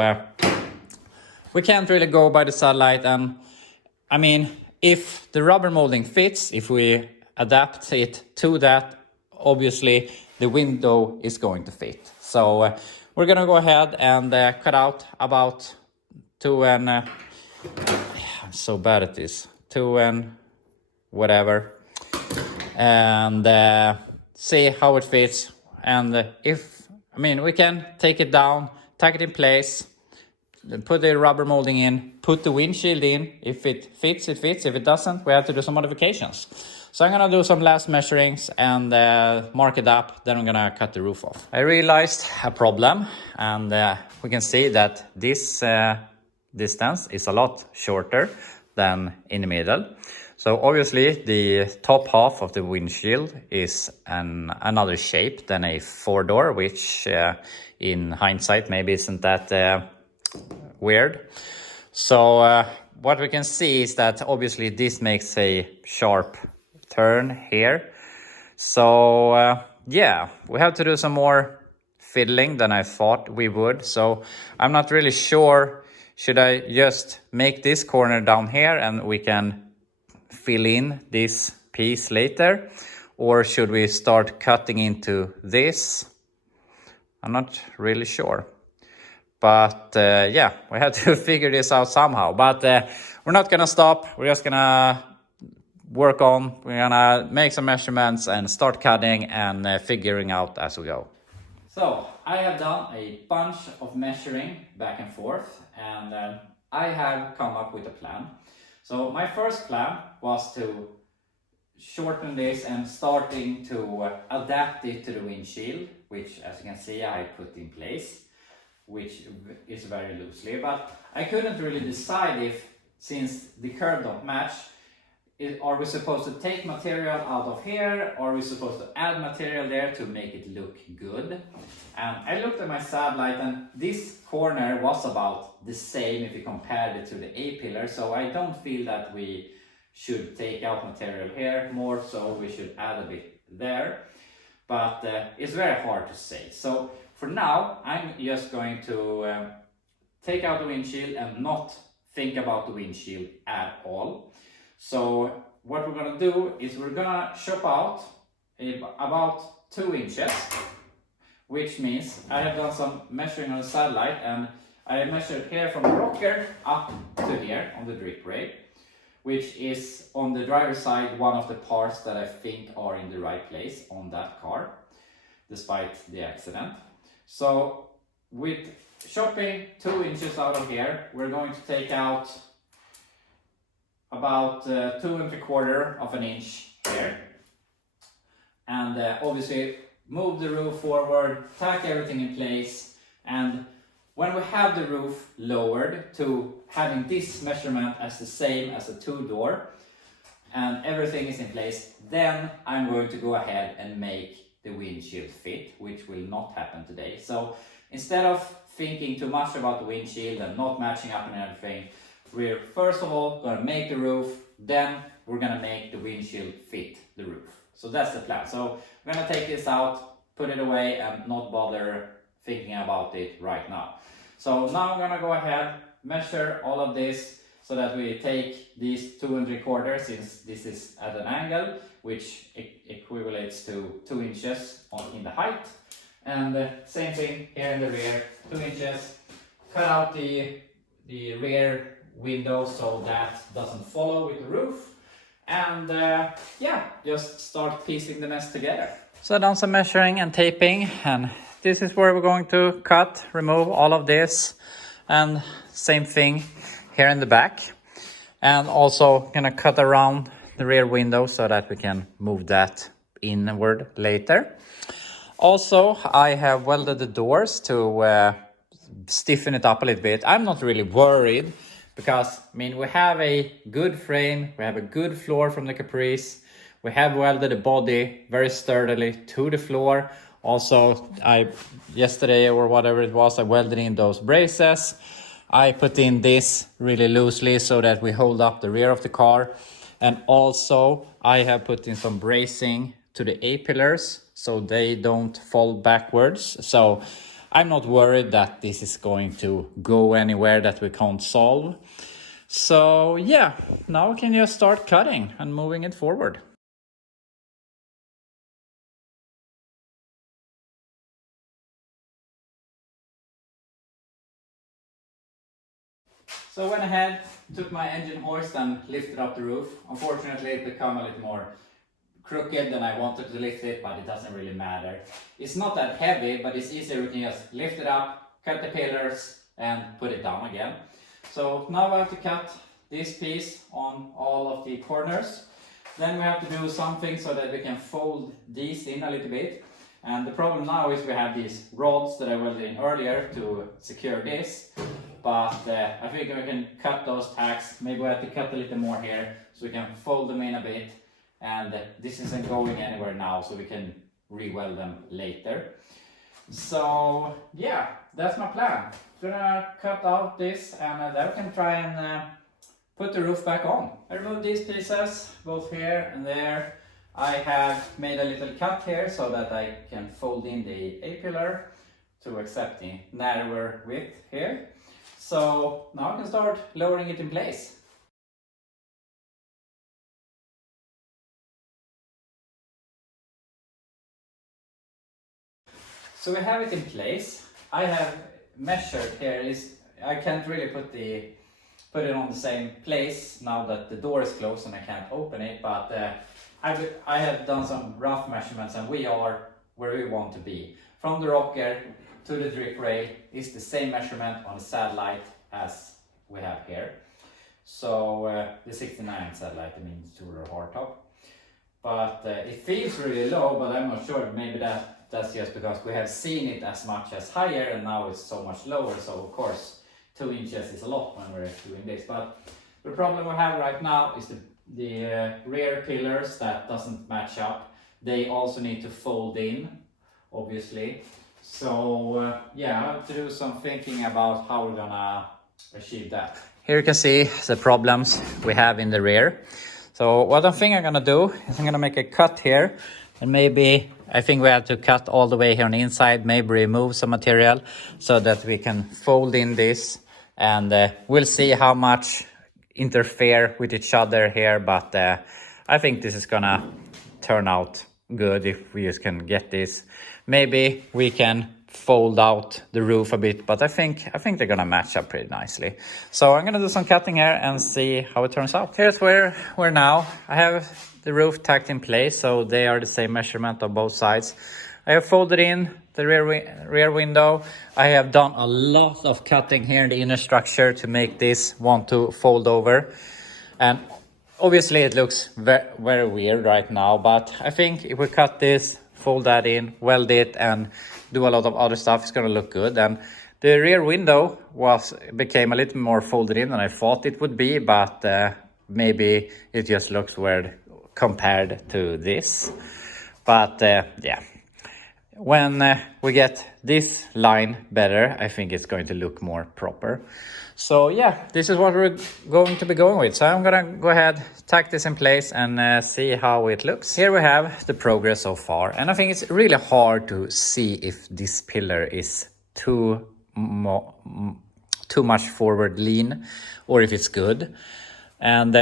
we can't really go by the Satellite. And I mean, if the rubber molding fits, if we adapt it to that, obviously the window is going to fit. So we're gonna go ahead and cut out about 2 and I'm so bad at this, 2 and whatever, and see how it fits. And we can take it down, tack it in place, put the rubber molding in, put the windshield in. If it fits, it fits. If it doesn't, we have to do some modifications. So I'm gonna do some last measurings and mark it up. Then I'm gonna cut the roof off. I realized a problem, and we can see that this distance is a lot shorter than in the middle. So obviously the top half of the windshield is another shape than a 4-door, which in hindsight maybe isn't that weird. So what we can see is that obviously this makes a sharp turn here. So yeah, we have to do some more fiddling than I thought we would. So I'm not really sure, should I just make this corner down here and we can fill in this piece later, or should we start cutting into this? I'm not really sure. But yeah, we have to figure this out somehow. But we're not gonna stop. We're just gonna work on. We're gonna make some measurements and start cutting and figuring out as we go. So I have done a bunch of measuring back and forth, and I have come up with a plan. So my first plan was to shorten this and starting to adapt it to the windshield, which, as you can see, I put in place, which is very loosely. But I couldn't really decide if, since the curve don't match, are we supposed to take material out of here, or are we supposed to add material there to make it look good? And I looked at my satellite, and this corner was about the same if you compared it to the A-pillar, so I don't feel that we should take out material here, more so we should add a bit there. But it's very hard to say. So for now, I'm just going to take out the windshield and not think about the windshield at all. So what we're gonna do is we're gonna chop out about 2 inches, which means I have done some measuring on the satellite, and I measured here from the rocker up to here on the drip brake, which is on the driver's side one of the parts that I think are in the right place on that car, despite the accident. So with chopping 2 inches out of here, we're going to take out about 2 3/4 of an inch here, and obviously move the roof forward, tack everything in place. And when we have the roof lowered to having this measurement as the same as a 2-door and everything is in place, then I'm going to go ahead and make the windshield fit, which will not happen today. So instead of thinking too much about the windshield and not matching up and everything, we're first of all going to make the roof, then we're going to make the windshield fit the roof. So that's the plan. So we're going to take this out, put it away, and not bother thinking about it right now. So now I'm going to go ahead, measure all of this so that we take these 2 3/4, since this is at an angle, which equivalates to 2 inches in the height. And same thing here in the rear, 2 inches. Cut out the rear window so that doesn't follow with the roof. And yeah, just start piecing the mess together. So I've done some measuring and taping, and this is where we're going to cut, remove all of this, and same thing here in the back. And also gonna cut around the rear window so that we can move that inward later. Also, I have welded the doors to stiffen it up a little bit. I'm not really worried because, we have a good frame, we have a good floor from the Caprice, we have welded the body very sturdily to the floor. Also, yesterday or whatever it was, I welded in those braces. I put in this really loosely so that we hold up the rear of the car. And also, I have put in some bracing to the A-pillars so they don't fall backwards. So I'm not worried that this is going to go anywhere that we can't solve. So yeah, now we can just start cutting and moving it forward. So I went ahead, took my engine hoist and lifted up the roof. Unfortunately it became a little more crooked than I wanted to lift it, but it doesn't really matter. It's not that heavy, but it's easier. We can just lift it up, cut the pillars and put it down again. So now I have to cut this piece on all of the corners. Then we have to do something so that we can fold these in a little bit. And the problem now is we have these rods that I welded in earlier to secure this. But I think we can cut those tacks. Maybe we have to cut a little more here so we can fold them in a bit. And this isn't going anywhere now, so we can re-weld them later. So yeah, that's my plan. Gonna cut out this and then we can try and put the roof back on. I removed these pieces, both here and there. I have made a little cut here so that I can fold in the A-pillar to accept the narrower width here. So now I can start lowering it in place. So we have it in place. I have measured here. I can't really put it on the same place now that the door is closed and I can't open it, but I have done some rough measurements and we are where we want to be. From the rocker to the drip rail is the same measurement on the Satellite as we have here. So the 69 Satellite, I mean the Tourer hardtop. But it feels really low, but I'm not sure. Maybe that's just because we have seen it as much as higher and now it's so much lower. So of course 2 inches is a lot when we're doing this. But the problem we have right now is the rear pillars that doesn't match up. They also need to fold in, obviously. So yeah, I have to do some thinking about how we're gonna achieve that. Here you can see the problems we have in the rear. So what I think I'm gonna do is I'm gonna make a cut here, and maybe I think we have to cut all the way here on the inside, maybe remove some material so that we can fold in this, and we'll see how much interfere with each other here, but I think this is gonna turn out good if we just can get this. Maybe we can fold out the roof a bit, but I think they're gonna match up pretty nicely. So I'm gonna do some cutting here and see how it turns out. Here's where we're now. I have the roof tacked in place, so they are the same measurement on both sides. I have folded in the rear window. I have done a lot of cutting here in the inner structure to make this want to fold over, and obviously it looks very weird right now, but I think if we cut this, fold that in, weld it, and do a lot of other stuff, it's gonna look good. And the rear window became a little more folded in than I thought it would be, but maybe it just looks weird compared to this. But yeah, when we get this line better, I think it's going to look more proper. So yeah, this is what we're going to be going with. So I'm gonna go ahead, tack this in place and see how it looks. Here we have the progress so far, and I think it's really hard to see if this pillar is too much forward lean or if it's good. And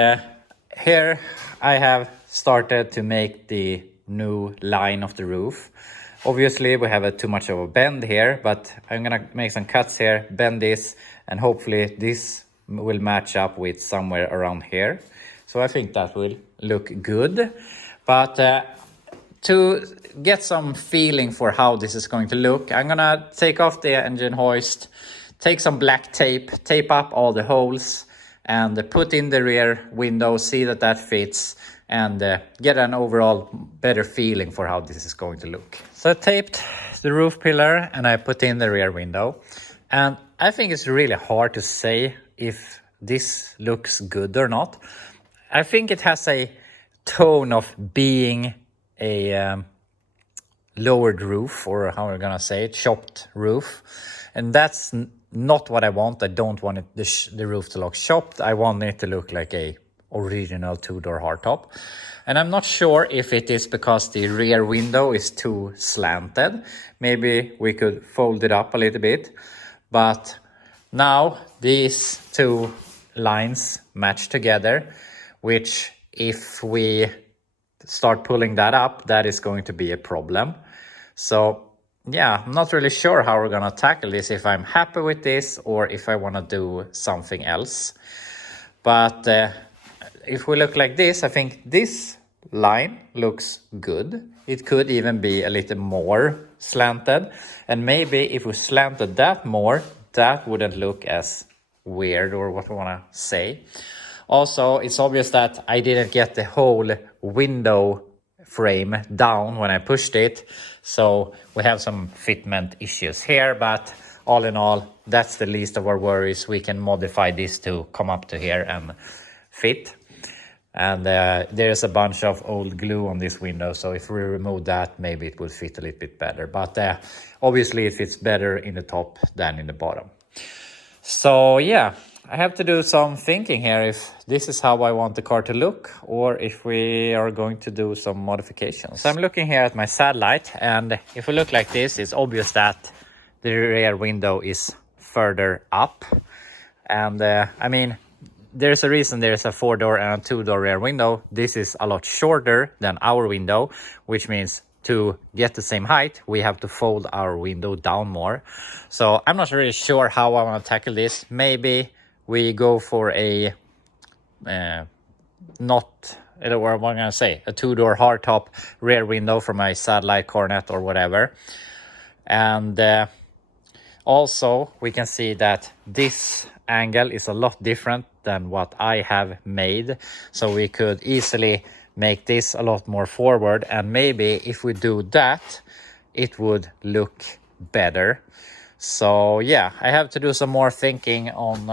here I have started to make the new line of the roof. Obviously we have too much of a bend here, but I'm gonna make some cuts here, bend this, and hopefully this will match up with somewhere around here. So I think that will look good. But to get some feeling for how this is going to look, I'm gonna take off the engine hoist, take some black tape up all the holes, and put in the rear window, see that that fits, and get an overall better feeling for how this is going to look. So I taped the roof pillar and I put in the rear window, and I think it's really hard to say if this looks good or not. I think it has a tone of being a lowered roof, or how we're gonna say it, chopped roof, and that's not what I want. I don't want the roof to look chopped. I want it to look like a original 2-door hardtop. And I'm not sure if it is because the rear window is too slanted. Maybe we could fold it up a little bit. But now these two lines match together, which if we start pulling that up, that is going to be a problem. So yeah, I'm not really sure how we're gonna tackle this, if I'm happy with this or if I wanna do something else. But if we look like this, I think this line looks good. It could even be a little more slanted. And maybe if we slanted that more, that wouldn't look as weird, or what we wanna say. Also, it's obvious that I didn't get the whole window frame down when I pushed it. So we have some fitment issues here, but all in all, that's the least of our worries. We can modify this to come up to here and fit. And there's a bunch of old glue on this window, so if we remove that, maybe it will fit a little bit better. But obviously it fits better in the top than in the bottom. So yeah, I have to do some thinking here if this is how I want the car to look, or if we are going to do some modifications. So I'm looking here at my Satellite, and if we look like this, it's obvious that the rear window is further up. And I mean, there's a reason there's a 4-door and a 2-door rear window. This is a lot shorter than our window, which means to get the same height, we have to fold our window down more. So I'm not really sure how I want to tackle this. Maybe we go for a a 2-door hardtop rear window for my Satellite, Coronet, or whatever. And also we can see that this angle is a lot different than what I have made, so we could easily make this a lot more forward, and maybe if we do that, it would look better. So yeah, I have to do some more thinking on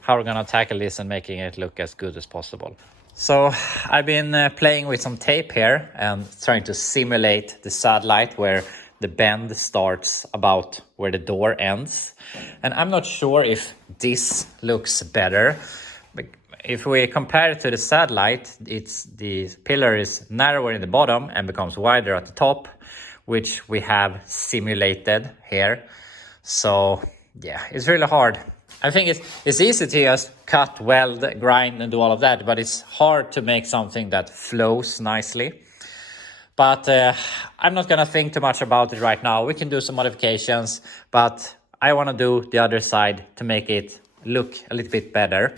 how we're gonna tackle this and making it look as good as possible. So I've been playing with some tape here and trying to simulate the Satellite where the bend starts about where the door ends. And I'm not sure if this looks better. If we compare it to the Satellite, the pillar is narrower in the bottom and becomes wider at the top, which we have simulated here. So yeah, it's really hard. I think it's easy to just cut, weld, grind, and do all of that, but it's hard to make something that flows nicely. But I'm not gonna think too much about it right now. We can do some modifications, but I wanna do the other side to make it look a little bit better.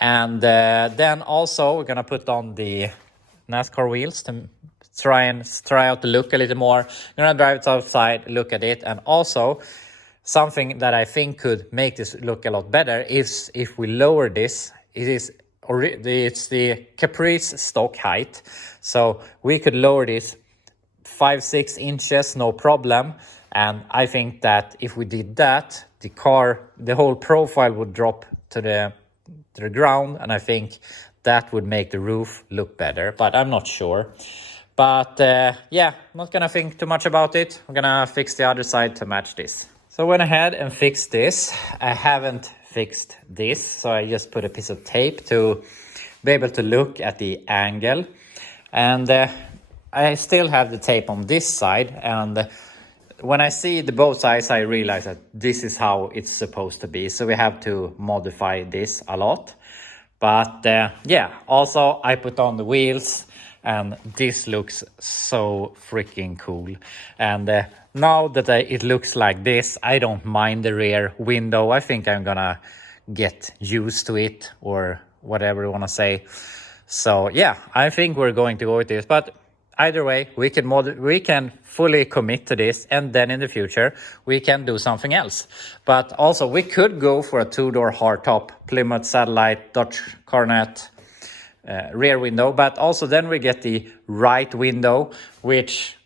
And then also we're gonna put on the Nascar wheels to try out the look a little more. I'm gonna drive it outside, look at it, and also something that I think could make this look a lot better is if we lower this. It's the Caprice stock height, so we could lower this 5-6 inches, no problem. And I think that if we did that, the whole profile would drop to the ground, and I think that would make the roof look better, but I'm not sure. But yeah, I'm not gonna think too much about it. I'm gonna fix the other side to match this. So I went ahead and fixed this. I haven't fixed this, so I just put a piece of tape to be able to look at the angle. And I still have the tape on this side, and when I see the both sides, I realize that this is how it's supposed to be. So we have to modify this a lot. But yeah, also I put on the wheels, and this looks so freaking cool. And now that it looks like this, I don't mind the rear window. I think I'm gonna get used to it, or whatever you wanna say. So yeah, I think we're going to go with this. But either way, we can fully commit to this, and then in the future we can do something else. But also we could go for a 2-door hardtop Plymouth Satellite, Dodge Coronet rear window, but also then we get the right window, which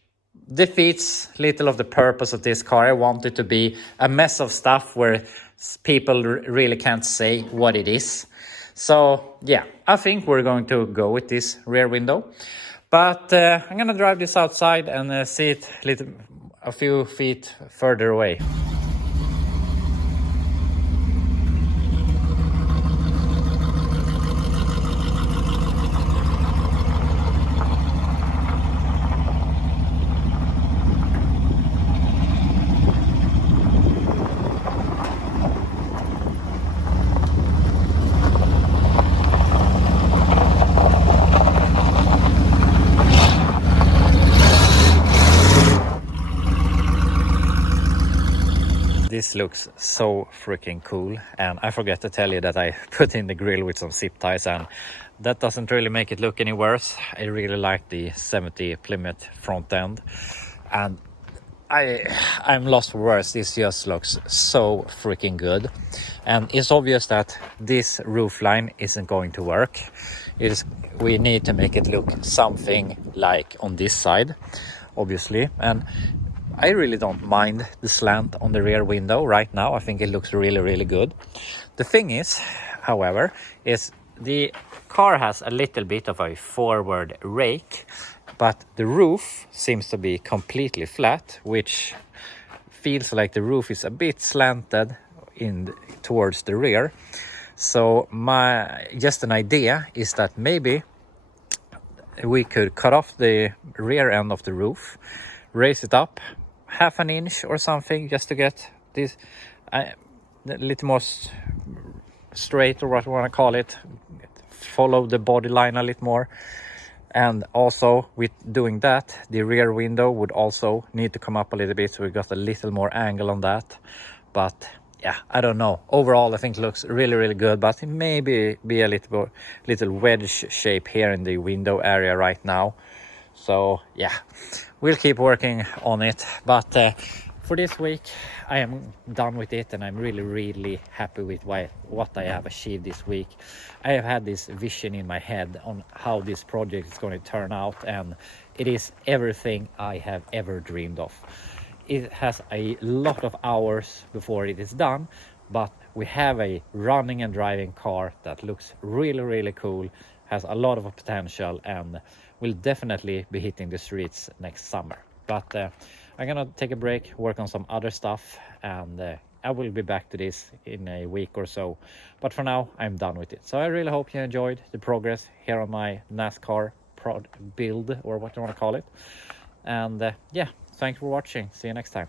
defeats little of the purpose of this car. I want it to be a mess of stuff where people really can't say what it is. So yeah, I think we're going to go with this rear window. But I'm gonna drive this outside and see it a few feet further away. this looks so freaking cool. And I forgot to tell you that I put in the grill with some zip ties, and that doesn't really make it look any worse. I really like the 70 Plymouth front end, and I'm lost for words. This just looks so freaking good. And it's obvious that this roof line isn't going to work. We need to make it look something like on this side, obviously. And I really don't mind the slant on the rear window right now. I think it looks really, really good. The thing is, however, is the car has a little bit of a forward rake, but the roof seems to be completely flat, which feels like the roof is a bit slanted towards the rear. So just an idea is that maybe we could cut off the rear end of the roof, raise it up half an inch or something, just to get this a little more straight, or what you want to call it, follow the body line a little more. And also with doing that, the rear window would also need to come up a little bit, so we got a little more angle on that. But yeah, I don't know. Overall, I think it looks really, really good, but it may be a little wedge shape here in the window area right now. So yeah, we'll keep working on it. But for this week, I am done with it, and I'm really, really happy with what I have achieved this week. I have had this vision in my head on how this project is going to turn out, and it is everything I have ever dreamed of. It has a lot of hours before it is done, but we have a running and driving car that looks really, really cool, has a lot of potential, and will definitely be hitting the streets next summer. But I'm gonna take a break, work on some other stuff, and I will be back to this in a week or so. But for now, I'm done with it. So I really hope you enjoyed the progress here on my Nascar build, or what you want to call it. And yeah, thanks for watching. See you next time.